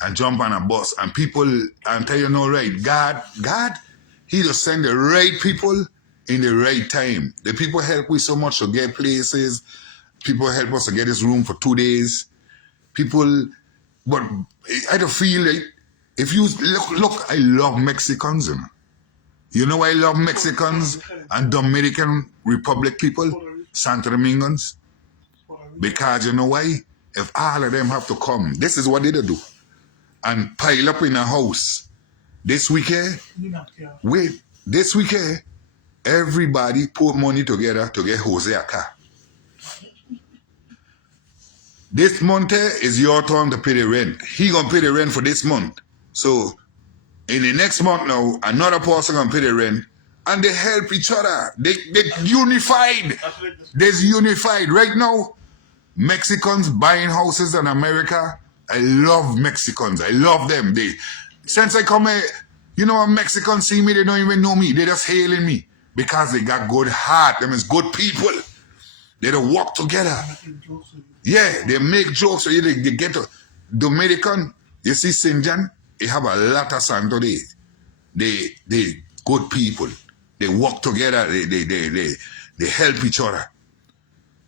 and jump on a bus. And people, I'll tell you no right, God, he just send the right people in the right time. The people help we so much to get places. People help us to get this room for 2 days. People, but I don't feel like, if you look, I love Mexicans. You know why I love Mexicans and Dominican Republic people, Santo Domingans? Because you know why? If all of them have to come, this is what they do. And pile up in a house. This weekend, everybody put money together to get Jose a car. This month is your turn to pay the rent. He gonna pay the rent for this month. So in the next month now, another person gonna pay the rent, and they help each other. They unified. There's unified. Right now, Mexicans buying houses in America. I love Mexicans. I love them. Since I come here, you know, when Mexicans see me, they don't even know me. They just hailing me because they got good heart. Them is good people. They don't work together. Yeah, they make jokes. So they get to Dominican. You see, St. John, they have a lot of Santo Days. They good people. They work together. They help each other.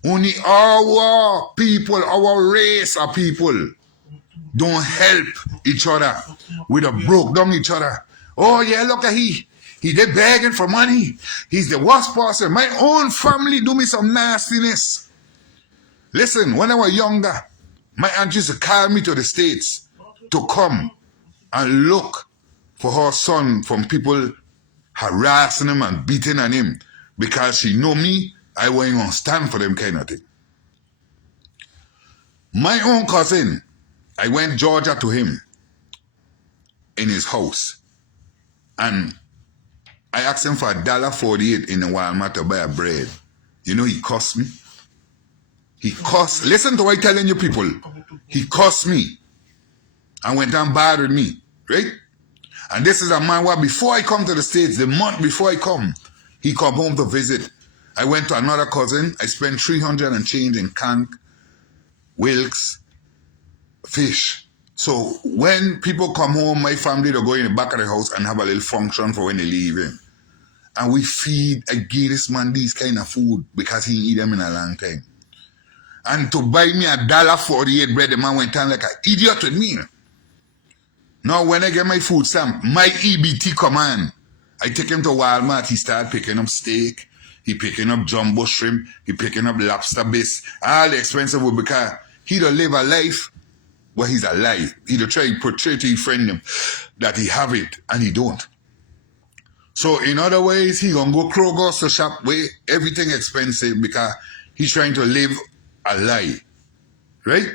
Only our people, our race of people don't help each other. We don't broke down each other. Oh yeah, look at he they begging for money. He's the worst person. My own family do me some nastiness. Listen, when I was younger, my aunt used to call me to the States to come and look for her son from people harassing him and beating on him because she know me, I wasn't going to stand for them kind of thing. My own cousin, I went Georgia to him in his house and I asked him for $1.48 in the Walmart to buy a bread. You know he cussed me? He cussed. Listen to what I'm telling you people. He cussed me and went and bothered me, right? And this is a man where before I come to the States, the month before I come, he come home to visit. I went to another cousin. I spent $300 and change in Kank, Wilkes, fish. So when people come home, my family, they go in the back of the house and have a little function for when they leave in. And we feed, I give this man these kind of food because he eat them in a long time. And to buy me $1.48 bread, the man went on like an idiot with me. Now, when I get my food stamp, my EBT command, I take him to Walmart. He start picking up steak. He picking up jumbo shrimp. He picking up lobster bits. All the expensive food because he don't live a life where he's alive. He don't try to portray to his friend him that he have it and he don't. So in other ways, he gonna go Kroger's to shop where everything expensive because he's trying to live a lie. Right?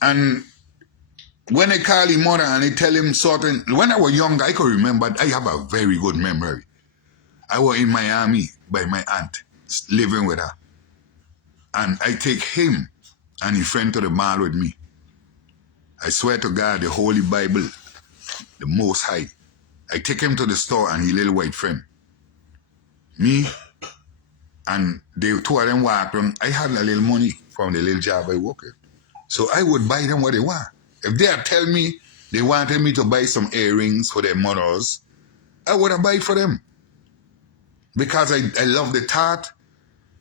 And when I call him mother and I tell him certain, when I was younger, I could remember, I have a very good memory. I was in Miami by my aunt, living with her. And I take him and his friend to the mall with me. I swear to God, the Holy Bible, the Most High. I take him to the store and his little white friend. Me and the two of them walk around. I had a little money from the little job I work at. So I would buy them what they want. If they had tell me they wanted me to buy some earrings for their mothers, I would have buy for them. Because I love the thought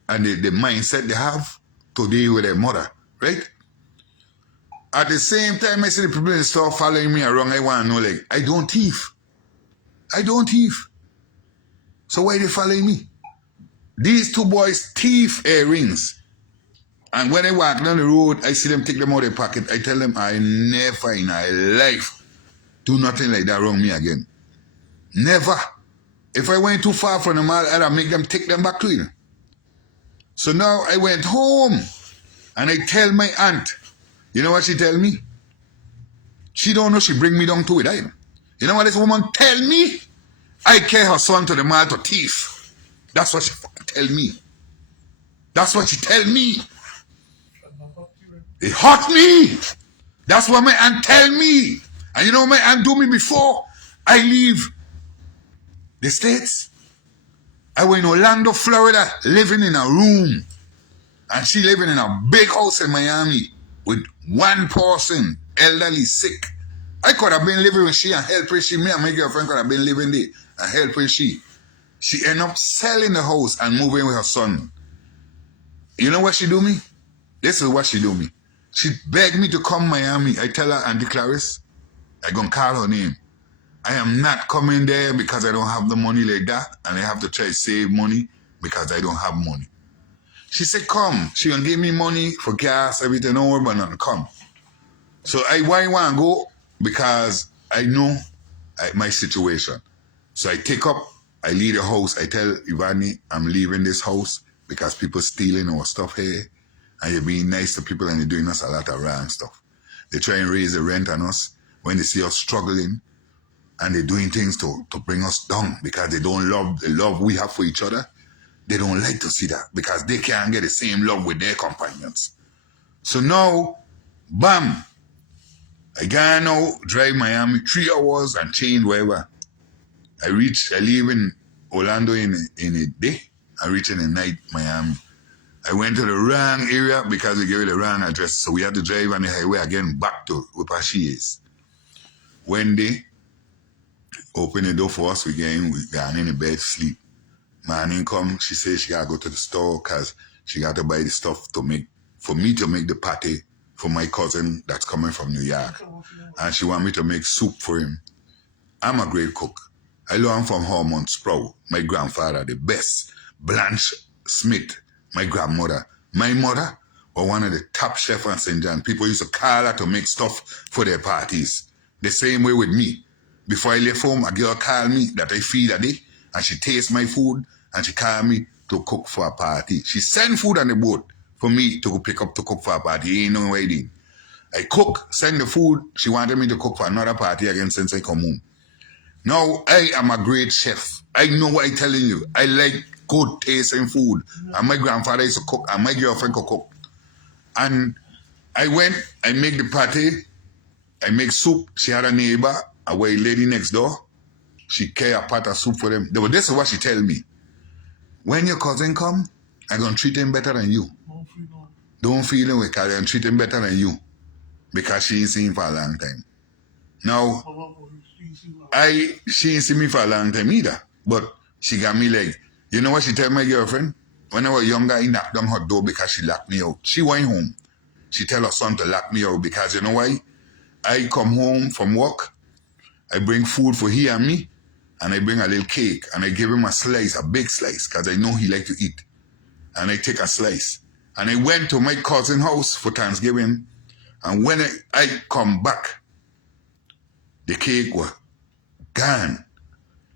and the mindset they have to deal with their mother, right? At the same time, I see the people in the store following me around. I want to know, like, I don't thief. I don't thief. So why they following me? These two boys thief earrings. And when I walk down the road, I see them take them out of their pocket. I tell them, I never in my life do nothing like that around me again. Never. If I went too far from them, I'd make them take them back to you. So now I went home and I tell my aunt, you know what she tell me? She don't know she bring me down to it either. You know what this woman tell me? I carry her son to the mall to thief. That's what she fucking tell me. That's what she tell me. It hurt me. That's what my aunt tell me. And you know what my aunt do me before I leave the States? I was in Orlando, Florida, living in a room. And she living in a big house in Miami with one person, elderly, sick. I could have been living with she and helping she. Me and my girlfriend could have been living there and helping she. She ended up selling the house and moving with her son. You know what she do me? This is what she do me. She begged me to come Miami. I tell her, Auntie Clarice, I gonna call her name. I am not coming there because I don't have the money like that, and I have to try to save money because I don't have money. She said, come. She gonna give me money for gas, everything, don't worry about nothing, come. So why want to go? Because I know my situation. So I take up, I leave the house, I tell Ivani, I'm leaving this house because people stealing our stuff here. And you're being nice to people and you're doing us a lot of wrong stuff. They try and raise the rent on us when they see us struggling. and they're doing things to bring us down because they don't love the love we have for each other. They don't like to see that because they can't get the same love with their companions. So now, bam, I gotta now drive Miami 3 hours and change wherever. I leave in Orlando in a day. I reach in the night Miami. I went to the wrong area because they gave me the wrong address. So we had to drive on the highway again back to where she is. When they open the door for us, we got in the bed, sleep. Morning come, she says she gotta go to the store because she got to buy the stuff for me to make the party for my cousin that's coming from New York. And she want me to make soup for him. I'm a great cook. I learned from Hormone Sprout, my grandfather, the best. Blanche Smith, my grandmother. My mother was one of the top chefs in St. John. People used to call her to make stuff for their parties. The same way with me. Before I left home, a girl called me that I feed a day, and she tastes my food, and she called me to cook for a party. She sent food on the boat for me to pick up to cook for a party. He ain't know what I did. I cook, send the food. She wanted me to cook for another party again since I come home. Now, I am a great chef. I know what I'm telling you. I like good tasting food. And my grandfather used to cook, and my girlfriend could cook. And I went, I make the party, I make soup. She had a neighbor, a white lady next door. She carry a pot of soup for them. This is what she tell me. When your cousin come, I'm going to treat him better than you. Don't feel him because I'm going to treat him better than you. Because she ain't seen him for a long time. Now, she ain't seen me for a long time either. But she got me like, you know what she tell my girlfriend? When I was younger, I knocked down her door because she locked me out. She went home. She tell her son to lock me out because you know why? I come home from work, I bring food for he and me, and I bring a little cake, and I give him a slice, a big slice, because I know he like to eat. And I take a slice. And I went to my cousin's house for Thanksgiving, and when I come back, the cake was gone.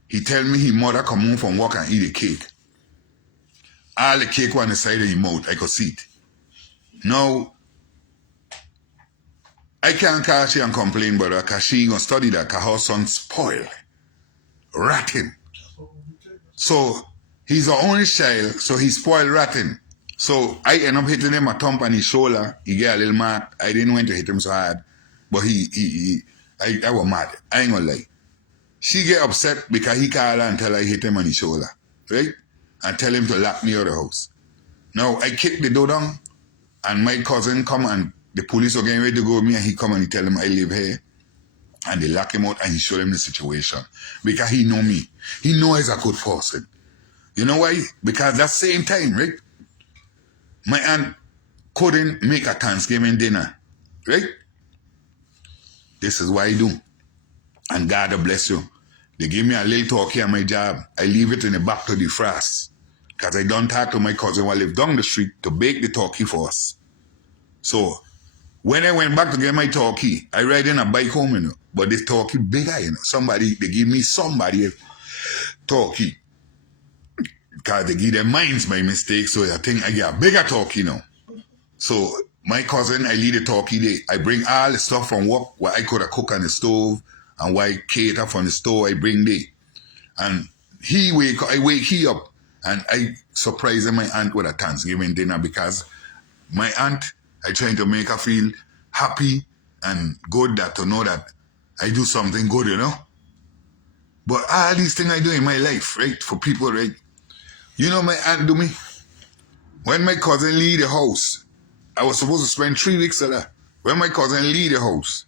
He tell me his mother come home from work and eat the cake. All the cake was on the side of his mouth. I could see it. Now, I can't call she and complain about her because she ain't going to study that because her son spoiled. Rotten. So, he's the only child, so he spoiled rotten. So, I end up hitting him a thump on his shoulder. He get a little mad. I didn't want to hit him so hard. But I was mad. I ain't going to lie. She get upset because he called her and tell her I hit him on his shoulder. Right? And tell him to lock me out of the house. Now, I kick the door down, and my cousin come and the police were getting ready to go with me, and he come and he tell him I live here. And they lock him out and he show him the situation. Because he know me. He know he's a good person. You know why? Because that same time, right? My aunt couldn't make a Thanksgiving dinner. Right? This is what I do. And God bless you. They give me a little turkey on my job. I leave it in the back to defrost. Because I don't talk to my cousin who live down the street to bake the turkey for us. So, when I went back to get my turkey, I ride in a bike home, you know. But this turkey bigger, you know. They give me somebody turkey. Because they give them mines by mistake, so I think I get a bigger turkey now. So, my cousin, I lead the turkey day. I bring all the stuff from work, what I could have cooked on the stove, and what I cater from the store, I bring there. And I wake he up, and I surprise my aunt with a Thanksgiving dinner because my aunt, I trying to make her feel happy and good that to know that I do something good, you know. But all these things I do in my life, right, for people, right. You know my aunt do me? When my cousin leave the house, I was supposed to spend 3 weeks with her. When my cousin leave the house,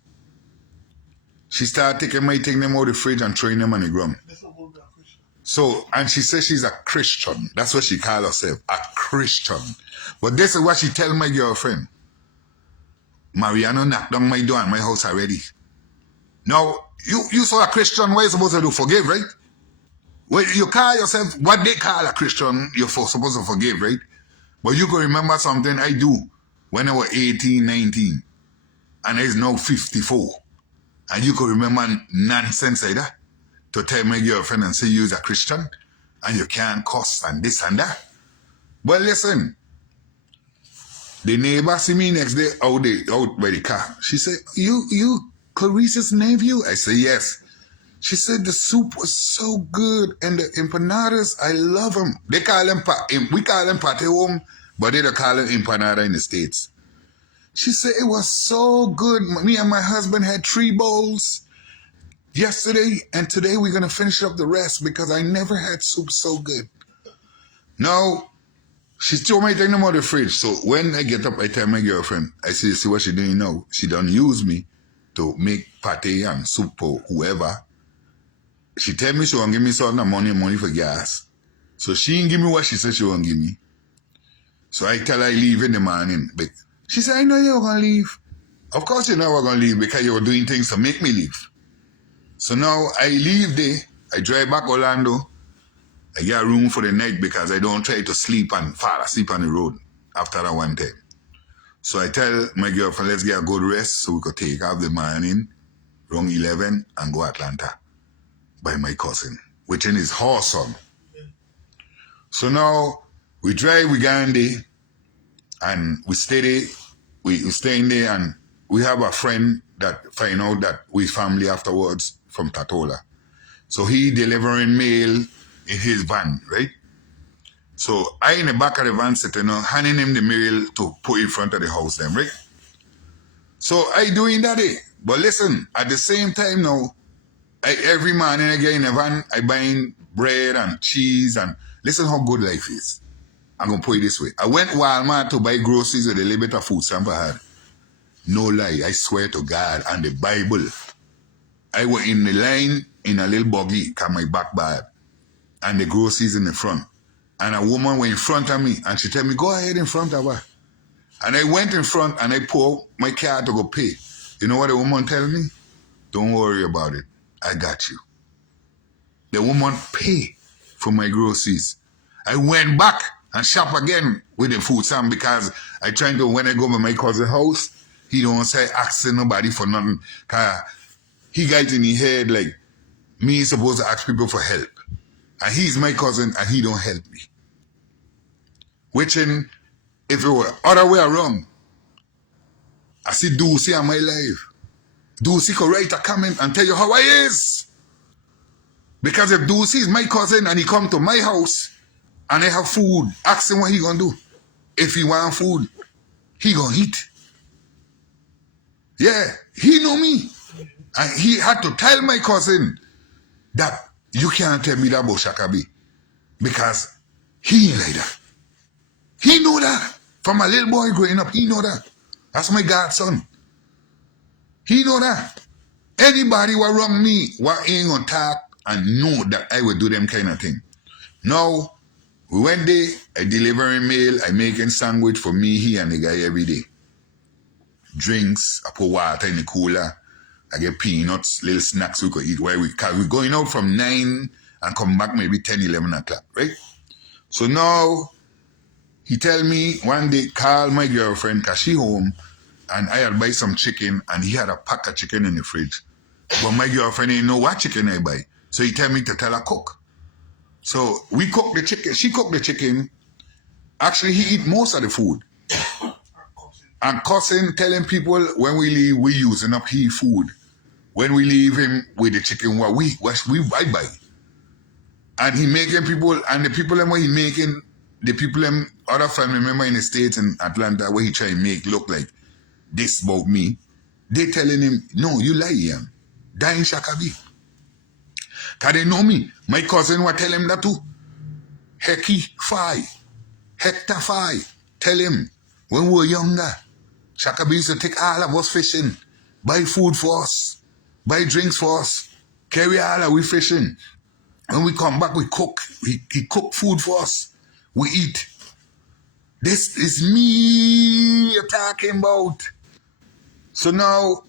she started taking my thing them out of the fridge and throwing them on the ground. So, and she says she's a Christian. That's what she calls herself, a Christian. But this is what she tell my girlfriend. Mariano knocked down my door and my house already. Now, you saw a Christian, what you supposed to do? Forgive, right? Well, you call yourself what they call a Christian, you're supposed to forgive, right? But you can remember something I do when I was 18, 19, and it's now 54. And you can remember nonsense like that to tell my girlfriend and say you're a Christian and you can't cuss and this and that. But listen, the neighbor see me next day out by the car. She said, you Clarice's nephew? I say, yes. She said the soup was so good and the empanadas, I love them. They call them, we call them pate home, but they don't call them empanada in the States. She said it was so good. Me and my husband had 3 bowls yesterday, and today we're going to finish up the rest because I never had soup so good. Now, she told me to take them out of the fridge. So when I get up, I tell my girlfriend, I say, see what she doing now? She done use me to make pate and soup for whoever. She tell me she won't give me something money for gas. So she didn't give me what she said she won't give me. So I tell her I leave in the morning. But she said, I know you were going to leave. Of course you know we're going to leave because you were doing things to make me leave. So now I leave there. I drive back Orlando. I get a room for the night because I don't try to sleep and fall asleep on the road after that one time. So I tell my girlfriend, let's get a good rest so we could take off the morning, around 11, and go Atlanta by my cousin, which is his horse. So now we drive, we go in there, and we stay there, we stay in there, and we have a friend that find out that we family afterwards from Tatola. So he delivering mail in his van, right? So I in the back of the van sitting, handing him the mail to put in front of the house then, right? So I doing that day. But listen, at the same time now, every morning I get in the van, I buying bread and cheese, and listen how good life is. I'm going to put it this way. I went Walmart to buy groceries with a little bit of food stamp I had. No lie, I swear to God and the Bible. I was in the line in a little buggy, cause my back bad, and the groceries in the front. And a woman went in front of me, and she told me, go ahead in front of her. And I went in front, and I pulled my car to go pay. You know what the woman tell me? Don't worry about it. I got you. The woman paid for my groceries. I went back and shop again with the food stamp because I trying to, when I go to my cousin's house, he don't say asking nobody for nothing. Cause he got in his head like, me supposed to ask people for help. And he's my cousin and he don't help me. Which in, if it were other way around, I see Doocy on my life. Doocy could write a comment and tell you how I is. Because if Doocy is my cousin and he come to my house and I have food, ask him what he gonna do. If he want food, he gonna eat. Yeah, he know me. And he had to tell my cousin that you can't tell me that about Shakabi. Because he ain't like that. He know that. From a little boy growing up, he know that. That's my godson. He know that. Anybody who wrong me, what ain't gonna talk and know that I will do them kind of thing. Now, we went there, I delivering mail, I making sandwich for me, he and the guy every day. Drinks, I put water in the cooler, I get peanuts, little snacks we could eat while we're going out from 9 and come back maybe 10, 11 o'clock, right? So now, he tell me one day, call my girlfriend, cause she home, and I had buy some chicken, and he had a pack of chicken in the fridge. But my girlfriend didn't know what chicken I buy. So he tell me to tell her cook. So we cook the chicken, she cooked the chicken. Actually, he eat most of the food. And cousin telling people when we leave, we using up his food. When we leave him with the chicken, what we buy. And he making people, and the people them what he making, the people them, other family member in the States in Atlanta, where he try to make look like this about me, they telling him, no, you lie, Ian. Dying Shakabi. Because they know me. My cousin will tell him that too. Hector Fi. Tell him, when we were younger, Shakabi used to take all of us fishing, buy food for us, buy drinks for us, carry all of we fishing. When we come back, we cook. He cook food for us. We eat. This is me you're talking about. So now,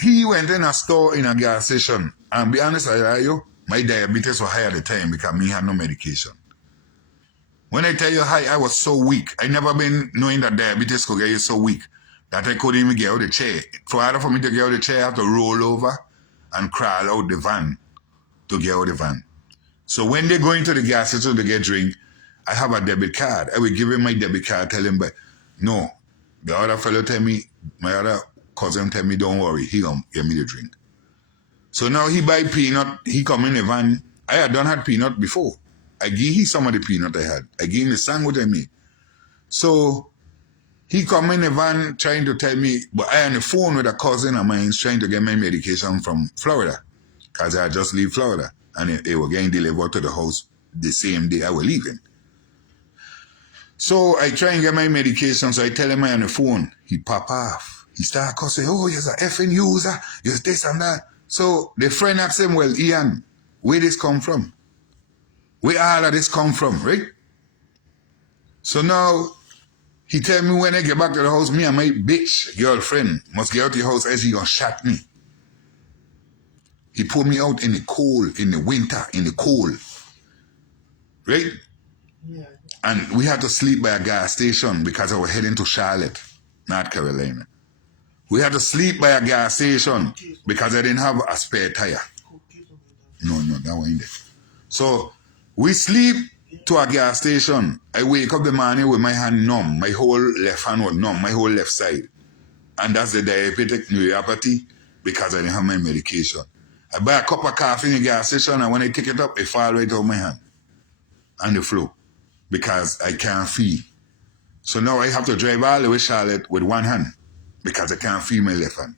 he went in a store in a gas station. And be honest, my diabetes was high at the time because me had no medication. When I tell you high, I was so weak. I never been knowing that diabetes could get you so weak that I couldn't even get out of the chair. For me to get out of the chair, I have to roll over and crawl out the van to get out the van. So when they go into the gas station to get drink, I have a debit card. I will give him my debit card, tell him, but no. The other fellow tell me, my other cousin tell me, don't worry, he gonna give me the drink. So now he buy peanut, he come in the van. I had done had peanut before. I give him some of the peanut I had. I give him the sandwich I made. So he come in the van trying to tell me, but I on the phone with a cousin of mine trying to get my medication from Florida. Because I had just leave Florida. And it was getting delivered to the house the same day I was leaving. So I try and get my medication, so I tell him I on the phone. He pop off. He start cussing, oh, you're a effing user, you're this and that. So the friend asked him, well, Ian, where this come from? Where all of this come from, right? So now, he tell me when I get back to the house, me and my bitch girlfriend must get out of the house as he gonna shot me. He put me out in the cold, in the winter, in the cold. Right? Yeah. And we had to sleep by a gas station because I was heading to Charlotte, North Carolina. We had to sleep by a gas station because I didn't have a spare tire. No, that wasn't it. So we sleep to a gas station. I wake up the morning with my hand numb. My whole left hand was numb, my whole left side. And that's the diabetic neuropathy because I didn't have my medication. I buy a cup of coffee in the gas station and when I pick it up, it fall right out of my hand and the floor because I can't feel. So now I have to drive all the way to Charlotte with one hand because I can't feel my left hand.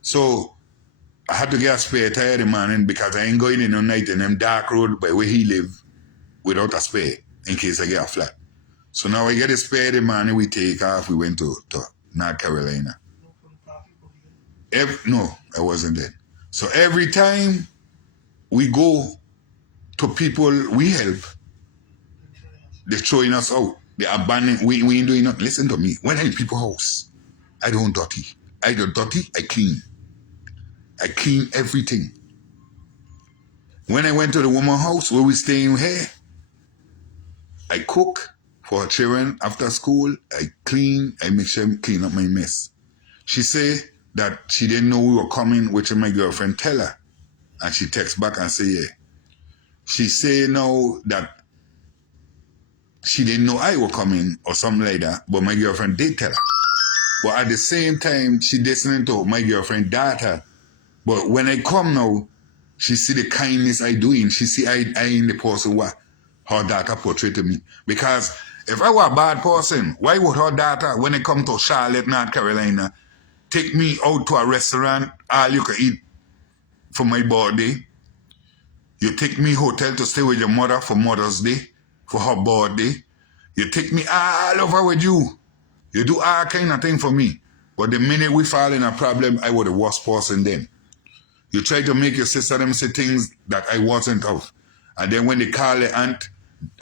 So I had to get a spare tire in the morning because I ain't going in the night in them dark road by where he live without a spare in case I get a flat. So now I get a spare in the morning, we take off, we went to North Carolina. No, I wasn't there. So every time we go to people we help, they're throwing us out. They abandon. We ain't doing nothing. Listen to me. When I in people's house, I don't dirty. I don't dirty, I clean. I clean everything. When I went to the woman's house where we staying here, I cook for her children after school. I clean. I make sure I clean up my mess. She say that she didn't know we were coming, which my girlfriend tell her. And she texts back and say, yeah. She say now that she didn't know I were coming or something like that, but my girlfriend did tell her. But at the same time, she listening to my girlfriend daughter. But when I come now, she see the kindness I doing. She see I in the person what her daughter portray to me. Because if I were a bad person, why would her daughter, when I come to Charlotte, North Carolina, take me out to a restaurant, all you can eat for my birthday? You take me hotel to stay with your mother for Mother's Day, for her birthday. You take me all over with you. You do all kind of thing for me. But the minute we fall in a problem, I was the worst person then. You try to make your sister them say things that I wasn't of. And then when they call the aunt,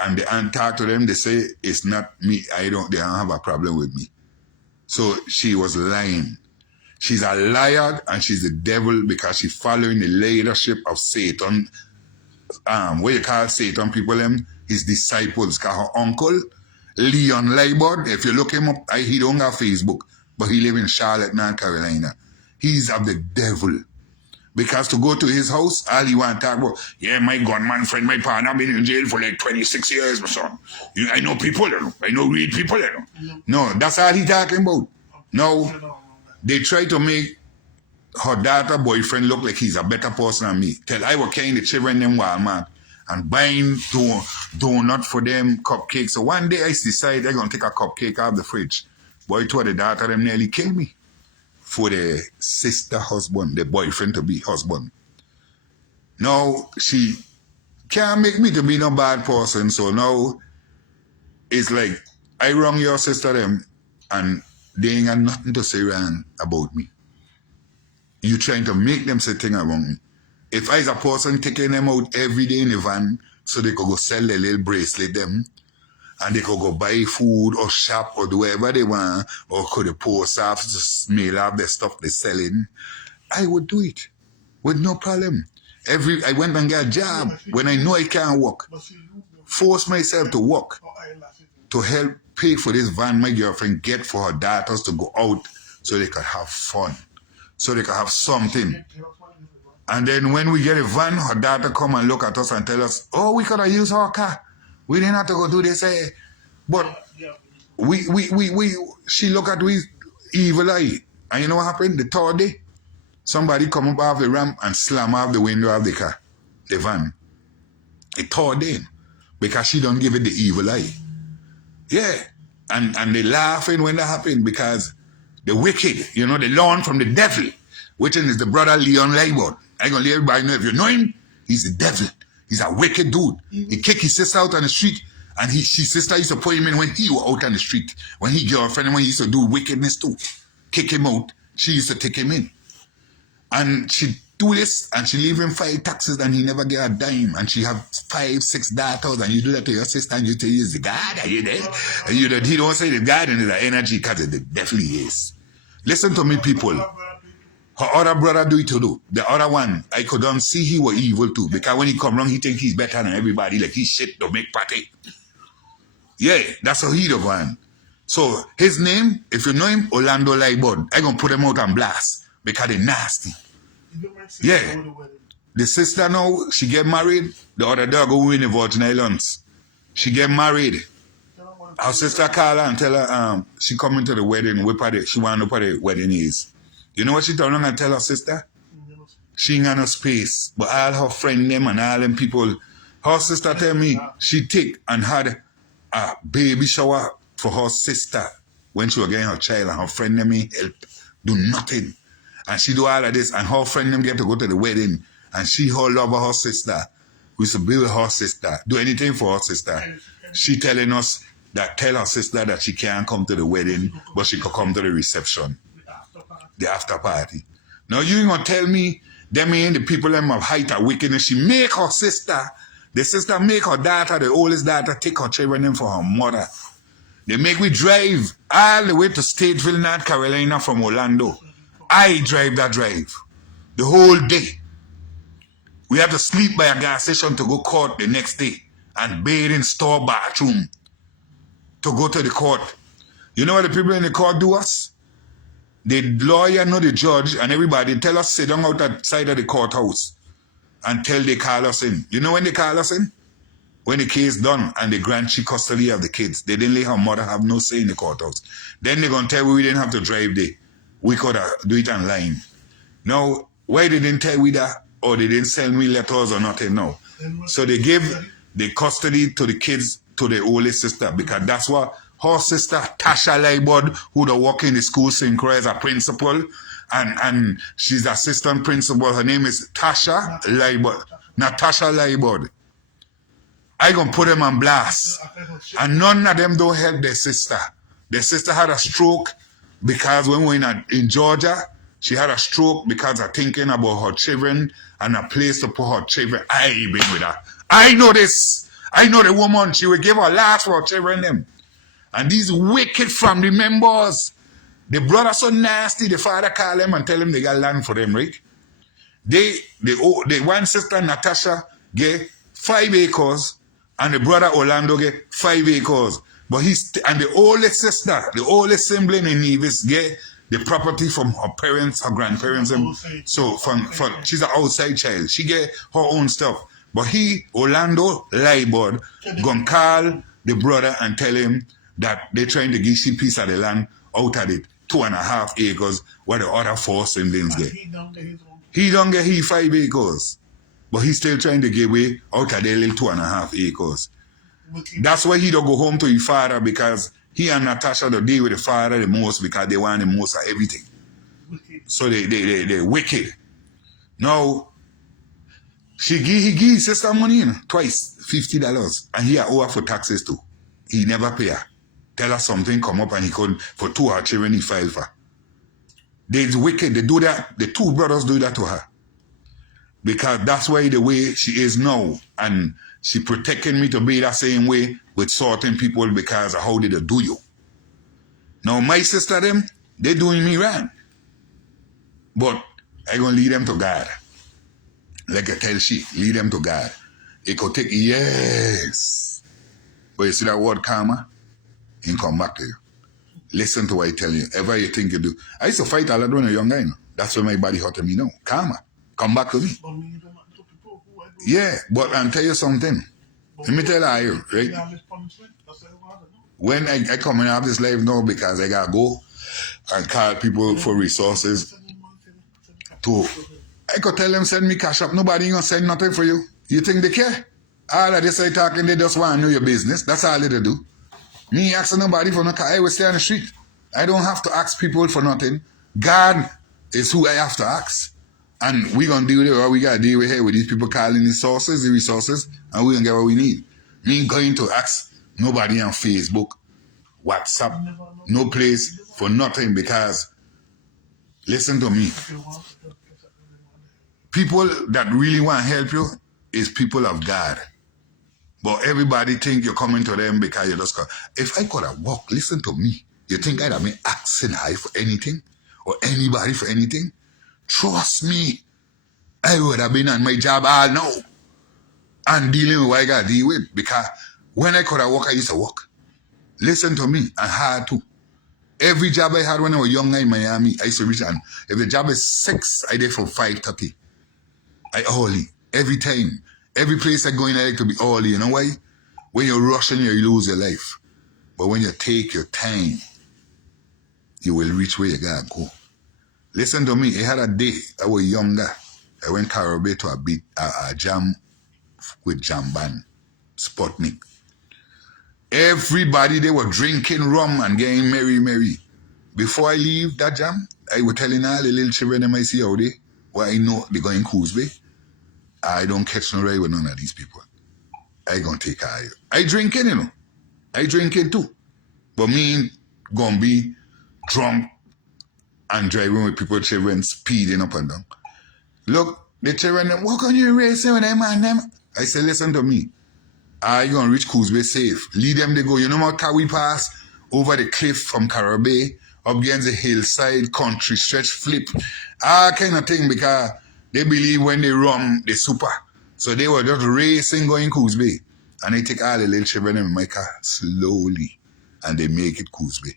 and the aunt talk to them, they say, it's not me. They don't have a problem with me. So she was lying. She's a liar and she's the devil because she's following the leadership of Satan. What you call Satan people, his disciples. Because her uncle, Leon Liebert, if you look him up, he don't have Facebook, but he live in Charlotte, North Carolina. He's of the devil. Because to go to his house, all he want to talk about, yeah, my gunman friend, my partner, been in jail for like 26 years, my son. I know people, you know. I know real people, you know. No, that's all he talking about. No, they try to make her daughter boyfriend look like he's a better person than me. Tell I was carrying the children in Walmart and buying donut for them, cupcakes. So one day I decided I'm going to take a cupcake out of the fridge. Boy, told the daughter them nearly killed me. For the sister husband, the boyfriend to be husband. Now, she can't make me to be no bad person, so now it's like, I wrong your sister them, and they ain't got nothing to say wrong about me. You trying to make them say things wrong me. If I was a person taking them out every day in the van, so they could go sell their little bracelet them, and they could go buy food or shop or do whatever they want, or could the post office mail out the stuff they're selling, I would do it with no problem. I went and got a job when I know I can't work. Force myself to work to help pay for this van my girlfriend get for her daughters to go out so they could have fun, so they could have something. And then when we get a van, her daughter come and look at us and tell us, oh, we could have used her car. We didn't have to go do this, but she looked at we evil eye. And you know what happened? The third day, Somebody come up off the ramp and slam off the window of the car, the van. It tore them because she don't give it the evil eye. Yeah. And they laughing when that happened because the wicked, they learn from the devil, which is the brother Leon Labor. I gonna let everybody know, if you know him, he's the devil. He's a wicked dude. He kicked his sister out on the street, and his sister used to put him in when he was out on the street. When he girlfriend, when he used to do wickedness too. Kick him out. She used to take him in. And she do this, and she leave him 5 taxes, and he never get a dime. And she have 5, 6 daughters, and you do that to your sister, and you tell he's the God, are you there? And he don't say the God and the energy, because it definitely is. Listen to me, people. Her other brother do it to do. The other one, I couldn't see he was evil too, because when he come wrong, he think he's better than everybody, like he's shit to make party. Yeah, that's how he the one. So his name, if you know him, Orlando Lightbud. I gonna put him out on blast because they nasty. Yeah. The sister now, she get married. The other dog go in the Virgin Islands. She get married. Her sister call her and tell her she coming to the wedding. She want to know what the wedding is. You know what she turn around and tell her sister? She ain't got no space. But all her friend them and all them people, her sister tell me she take and had a baby shower for her sister when she was getting her child, and her friend them help do nothing. And she do all of this, and her friend them get to go to the wedding, and she her love her sister. We used to be with her sister, do anything for her sister. She telling us that tell her sister that she can't come to the wedding, but she could come to the reception, the after party. Now you ain't gonna tell me them ain't the people them of height of wickedness. She make her sister, the sister make her daughter, the oldest daughter, take her children in for her mother. They make me drive all the way to Stateville, North Carolina from Orlando. I drive that drive the whole day. We have to sleep by a gas station to go court the next day and bathe in store bathroom to go to the court. You know what the people in the court do us? The lawyer, know the judge, and everybody tell us sit down outside of the courthouse until they call us in. You know when they call us in? When the case done and they grant she custody of the kids. They didn't let her mother have no say in the courthouse. Then they're going to tell we didn't have to drive there. We could do it online. Now, why they didn't tell we that? Or they didn't send me letters or nothing? No. So they give the custody to the kids to the oldest sister, because that's what her sister, Tasha Leibod, who the work in the school, St. Croix, as a principal, and she's assistant principal. Her name is Tasha Leibod. Natasha Leibod. I gonna put them on blast. And none of them don't help their sister. Their sister had a stroke because when we were in Georgia, she had a stroke because of thinking about her children and a place to put her children. I been with her. I know this. I know the woman. She will give her last for her children them. And these wicked family members, the brother so nasty, the father call them and tell them they got land for them, right? The one sister, Natasha, get 5 acres, and the brother Orlando get 5 acres. But and the oldest sister, the oldest sibling in Nevis, get the property from her parents, her grandparents. So she's an outside child. She get her own stuff. But Orlando Leibod, gonna call the brother and tell him that they're trying to give she piece of the land out of it, 2.5 acres, where the other 4 siblings get. He don't get 5 acres. But he's still trying to give away out of their little 2.5 acres. That's why he don't go home to his father, because he and Natasha don't deal with the father the most, because they want the most of everything. So they're wicked. Now, he give his sister money twice, $50, and he owe her for taxes too. He never pay her. Tell her something come up and he couldn't, for 2 of her children he filed for. They're wicked. They do that. The 2 brothers do that to her. Because that's why the way she is now. And she protecting me to be that same way with certain people because of how they do you. Now my sister them, they doing me wrong. But I gonna lead them to God. Like I tell she, lead them to God. It could take years. But you see that word karma? It come back to you. Listen to what I tell you. Ever you think you do. I used to fight a lot when I was young guy. That's why my body hurt me now. Karma. Come back to me. Yeah, but I'll tell you something. Let me tell you, right? When I come in have this life now because I gotta go and call people for resources to, I could tell them send me cash up. Nobody ain't gonna send nothing for you. You think they care? All of this I talking, they just want to know your business. That's all they do. Me asking nobody for nothing. I will stay on the street. I don't have to ask people for nothing. God is who I have to ask. And we're going to deal with what we got to deal with here with these people calling the resources, and we're going to get what we need. Me ain't going to ask nobody on Facebook, WhatsApp, no place for nothing because, listen to me, people that really want to help you is people of God. But everybody think you're coming to them because you just come. If I could have walked, listen to me. You think I'd have been asking high for anything? Or anybody for anything? Trust me. I would have been on my job all now. And dealing with what I got to deal with. Because when I could have walked, I used to walk. Listen to me. I had to. Every job I had when I was younger in Miami, I used to reach. And if the job is 6, I did for 5:30. I early. Every time. Every place I go in, I like to be early. You know why? When you're rushing, you lose your life. But when you take your time, you will reach where you gotta go. Listen to me. I had a day. I was younger. I went Caribbean to a jam with Jam Band, Sputnik. Everybody, they were drinking rum and getting merry. Before I leave that jam, I was telling all the little children in my see how they, where I know they going Coos Bay. I don't catch no ride with none of these people. I gonna take care of you. I drinking, you know. I drinking too. But me gonna be drunk and driving with people, children speeding up and down. Look, the children, what can you racing with them and them? I say, listen to me. I gonna reach Coos Bay safe. Lead them, they go. You know what car we pass? Over the cliff from Caribbean, up against the hillside, country stretch, flip. All kind of thing because they believe when they run, they super. So they were just racing going Coos Bay. And I take all the little children in my car slowly. And they make it Coos Bay.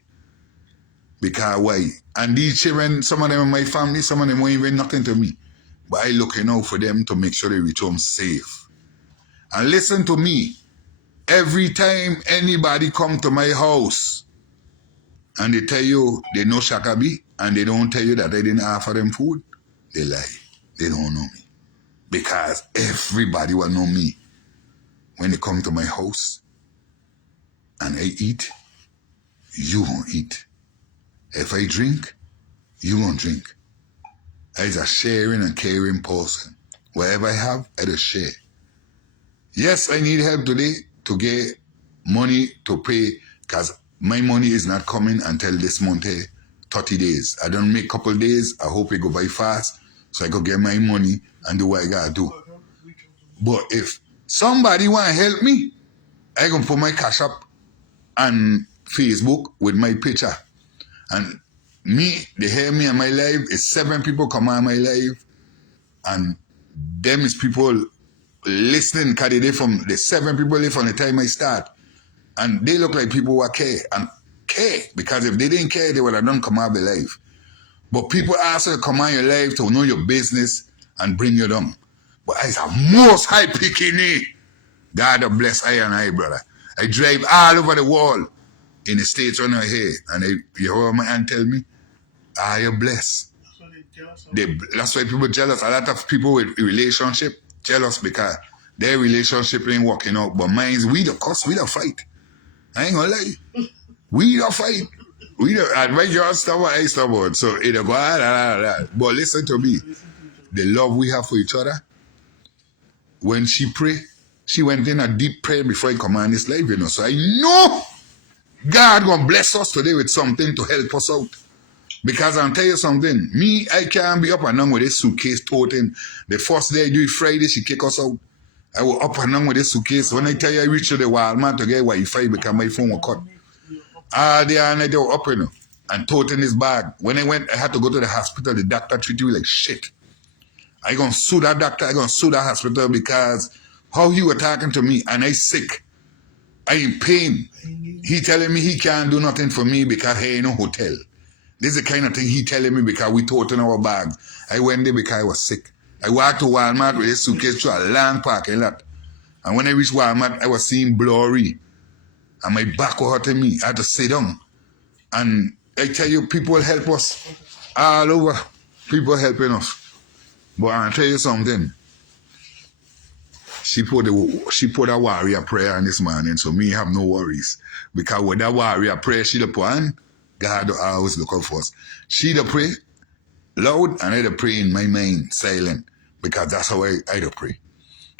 Because why? And these children, some of them in my family, some of them won't even nothing to me. But I looking out for them to make sure they reach home safe. And listen to me. Every time anybody come to my house and they tell you they know Shakabi and they don't tell you that I didn't offer them food, they lie. They don't know me. Because everybody will know me. When they come to my house and I eat, you won't eat. If I drink, you won't drink. I'm a sharing and caring person. Whatever I have, I just share. Yes, I need help today to get money to pay because my money is not coming until this month, 30 days. I don't make a couple days. I hope it go by fast so I could get my money and do what I got to do. But if somebody want to help me, I can put my cash up on Facebook with my picture. And me, they hear me on my live. It's 7 people come on my live. And them is people listening because they from the 7 people live from the time I start. And they look like people who care and care. Because if they didn't care, they would have done come on the live. But people ask you to come on your live to know your business and bring you down. But I a most high picking. God bless I and I, brother. I drive all over the world in the States when I'm here. And you hear my aunt tell me, you're blessed. That's why people jealous. A lot of people with relationship jealous because their relationship ain't working out. But mine's we the fight. I ain't gonna lie. We the fight. We the advise you stubborn, I stubborn. So it'll go But listen to me. The love we have for each other. When she pray, she went in a deep prayer before I command this life, you know. So I know God gonna bless us today with something to help us out. Because I'll tell you something, me, I can't be up and down with this suitcase toting. The first day I do it Friday, she kick us out. I was up and down with this suitcase. When I tell you I reached to the Walmart to get Wi-Fi because my phone was cut. Day and night they were up, you know, and toting this bag. When I went, I had to go to the hospital. The doctor treated me like shit. I gonna sue that doctor, I gonna sue that hospital because how he was talking to me and I sick. I in pain. He telling me he can't do nothing for me because he ain't no hotel. This is the kind of thing he telling me because we toting our bag. I went there because I was sick. I walked to Walmart with a suitcase to a long parking lot. And when I reached Walmart, I was seeing blurry. And my back was hurting me. I had to sit down. And I tell you, people help us all over. People helping us. But I'll tell you something. She put a warrior prayer on this morning, so me have no worries. Because with that warrior prayer she put on, God always look out for us. She pray loud and I pray in my mind silent. Because that's how I pray.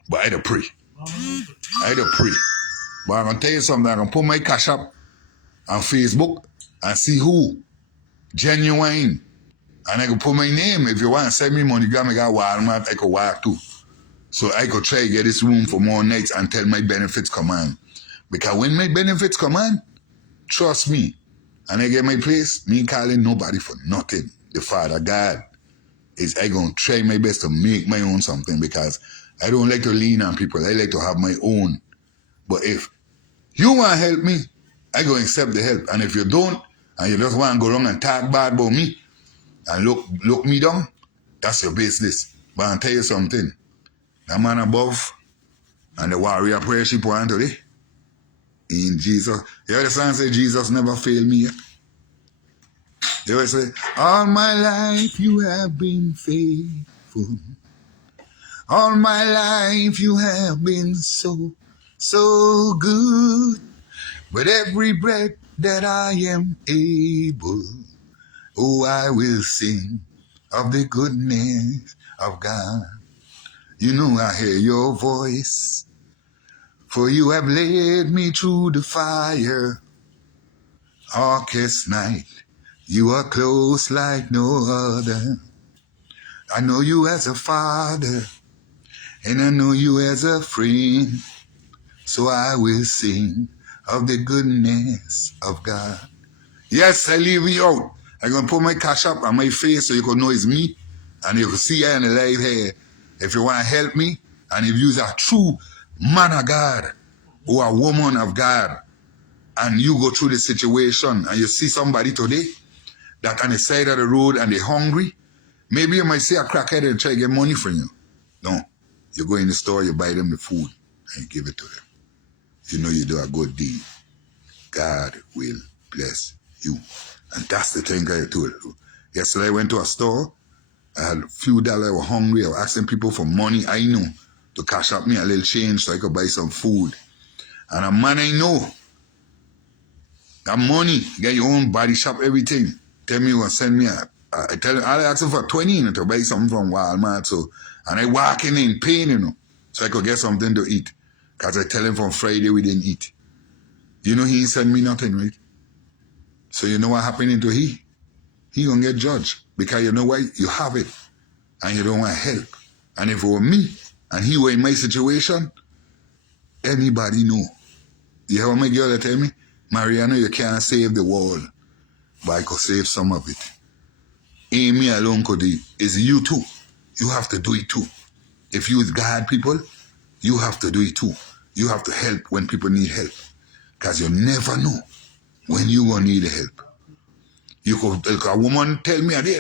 But I pray. I pray. But I'm gonna tell you something, I'm gonna put my cash up on Facebook and see who genuine. And I can put my name. If you want to send me money, you got me got Walmart, I could walk too. So I could try to get this room for more nights until my benefits come on. Because when my benefits come on, trust me, and I get my place, me calling nobody for nothing. The Father God is I gonna try my best to make my own something because I don't like to lean on people. I like to have my own. But if you want to help me, I go accept the help. And if you don't, and you just want to go around and talk bad about me and look me down, that's your business. But I'll tell you something. That man above and the warrior prayer she put on today, in Jesus. You hear the song say, Jesus never failed me yet? You always say, all my life you have been faithful. All my life you have been so, so good. With every breath that I am able, oh, I will sing of the goodness of God. You know I hear your voice, for you have led me through the fire. Darkest night, you are close like no other. I know you as a father, and I know you as a friend. So I will sing of the goodness of God. Yes, I leave you out. I'm going to put my cash up on my face so you can know it's me. And you can see I in the live here. If you want to help me, and if you're a true man of God, or a woman of God, and you go through the situation, and you see somebody today that on the side of the road and they're hungry, maybe you might see a crackhead and try to get money from you. No. You go in the store, you buy them the food, and you give it to them. You know you do a good deed. God will bless you. And that's the thing I told you. Yesterday I went to a store. I had a few dollars. I was hungry. I was asking people for money. I know to cash up me a little change so I could buy some food. And a man I know, that money, get your own body shop, everything. Tell me what send me I tell him, I ask him for 20 to buy something from Walmart. So, and I walking in pain, so I could get something to eat. Because I tell him from Friday we didn't eat. You know he ain't send me nothing, right? So you know what happening to he? He gonna get judged. Because you know why? You have it. And you don't want help. And if it were me, and he were in my situation, anybody know. You hear what my girl tell me? Mariano, you can't save the world. But I could save some of it. Ain't me alone could do it. It's you too. You have to do it too. If you is God people, you have to do it too. You have to help when people need help. Because you never know when you gonna need help. You could, like a woman tell me a day,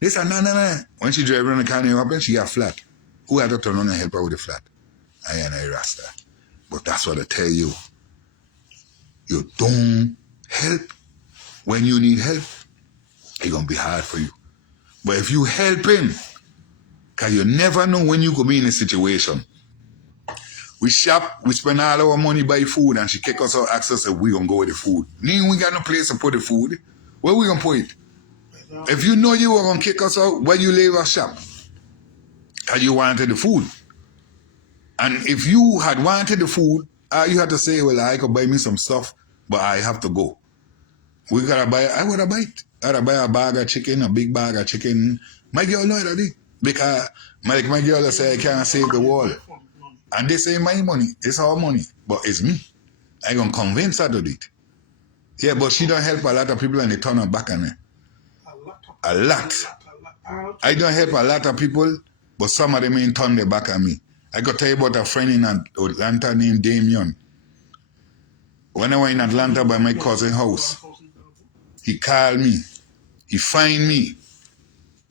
they say, no. When she drive around the car, up and she got flat. Who had to turn on and help her with the flat? I and I Rasta. But that's what I tell you. You don't help when you need help. It's gonna be hard for you. But if you help him, because you never know when you could be in a situation. We shop, we spend all our money buy food, and she kick us out, ask us if we gonna go with the food. Then we got no place to put the food. Where we gonna put it? If you know you were gonna kick us out, where you leave our shop? Because you wanted the food. And if you had wanted the food, you had to say, well, I could buy me some stuff, but I have to go. We gotta buy, I would have buy it. I'd buy a bag of chicken, a big bag of chicken. My girl know it, because my girl say I can't save the world. And this ain't my money, it's our money, but it's me. I gonna convince her to do it. Yeah, but she don't help a lot of people and they turn her back on her. A lot. I don't help a lot of people, but some of them ain't turn their back on me. I could tell you about a friend in Atlanta named Damien. When I was in Atlanta by my cousin's house, he called me, he find me,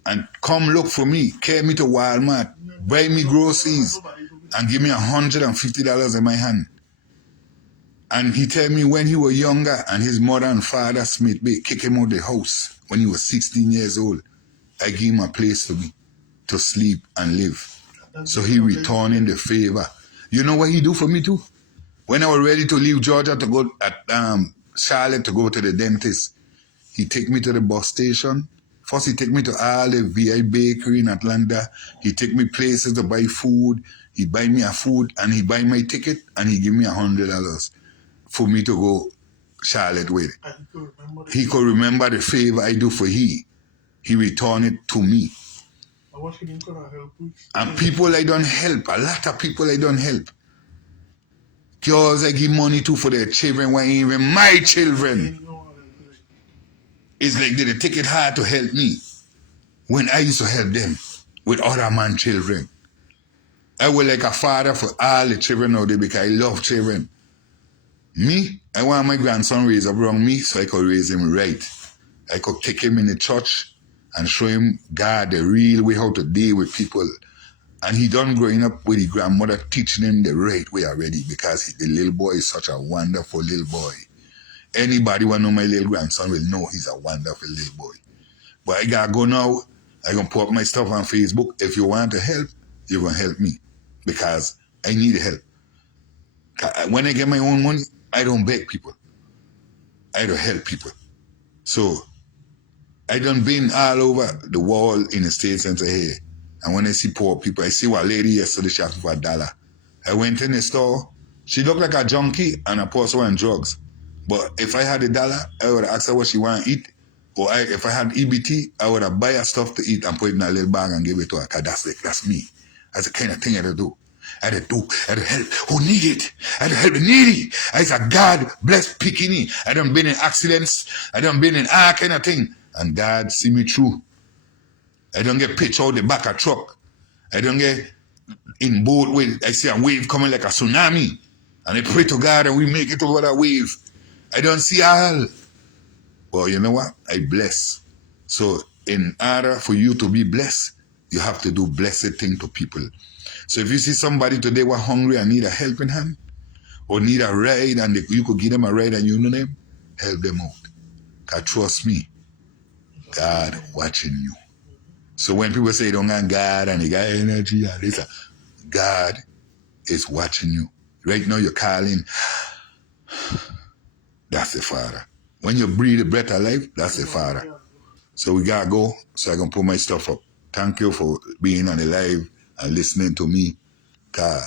and come look for me, carry me to Walmart, buy me groceries, and give me $150 in my hand. And he tell me when he was younger and his mother and father Smith Bay kick him out of the house when he was 16 years old, I gave him a place to be. to sleep and live. So he returning the favor. You know what he do for me too? When I was ready to leave Georgia to go at Charlotte to go to the dentist, he take me to the bus station. First, he take me to all the VI bakery in Atlanta. He take me places to buy food. He buy me a food and he buy my ticket and he give me $100 for me to go Charlotte with. He could remember the favor I do for he. He return it to me. And people I don't help, a lot of people I don't help. Girls I give money to for their children when even my children. It's like they take it hard to help me when I used to help them with other man children. I was like a father for all the children out there because I love children. Me, I want my grandson raised up around me so I could raise him right. I could take him in the church and show him God, the real way how to deal with people. And he done growing up with his grandmother teaching him the right way already because the little boy is such a wonderful little boy. Anybody who know my little grandson will know he's a wonderful little boy. But I gotta go now. I gonna put up my stuff on Facebook. If you want to help, you're gonna help me because I need help. When I get my own money, I don't beg people. I don't help people. So I done been all over the world in the States and say, hey, and when I see poor people, I see one lady yesterday shopping for $1. I went in the store. She looked like a junkie and a person on drugs. But if I had $1, I would ask her what she want to eat. Or if I had EBT, I would have buy her stuff to eat and put it in a little bag and give it to her. Cause that's me. That's the kind of thing I do. I help who need it. I help the needy. I say God bless Pikini. I done been in accidents. I done been in all kind of thing. And God see me through. I don't get pitched out the back of truck. I don't get in boat with, I see a wave coming like a tsunami. And I pray to God and we make it over that wave. I don't see all. Well, you know what? I bless. So in order for you to be blessed, you have to do blessed thing to people. So if you see somebody today who are hungry and need a helping hand, or need a ride and you could give them a ride and you know them, help them out. God, trust me, God watching you. So when people say don't got God and they got energy and this, God is watching you. Right now you're calling, that's the Father. When you breathe the breath of life, that's the Father. So we gotta go, so I can put my stuff up. Thank you for being on the live and listening to me. God.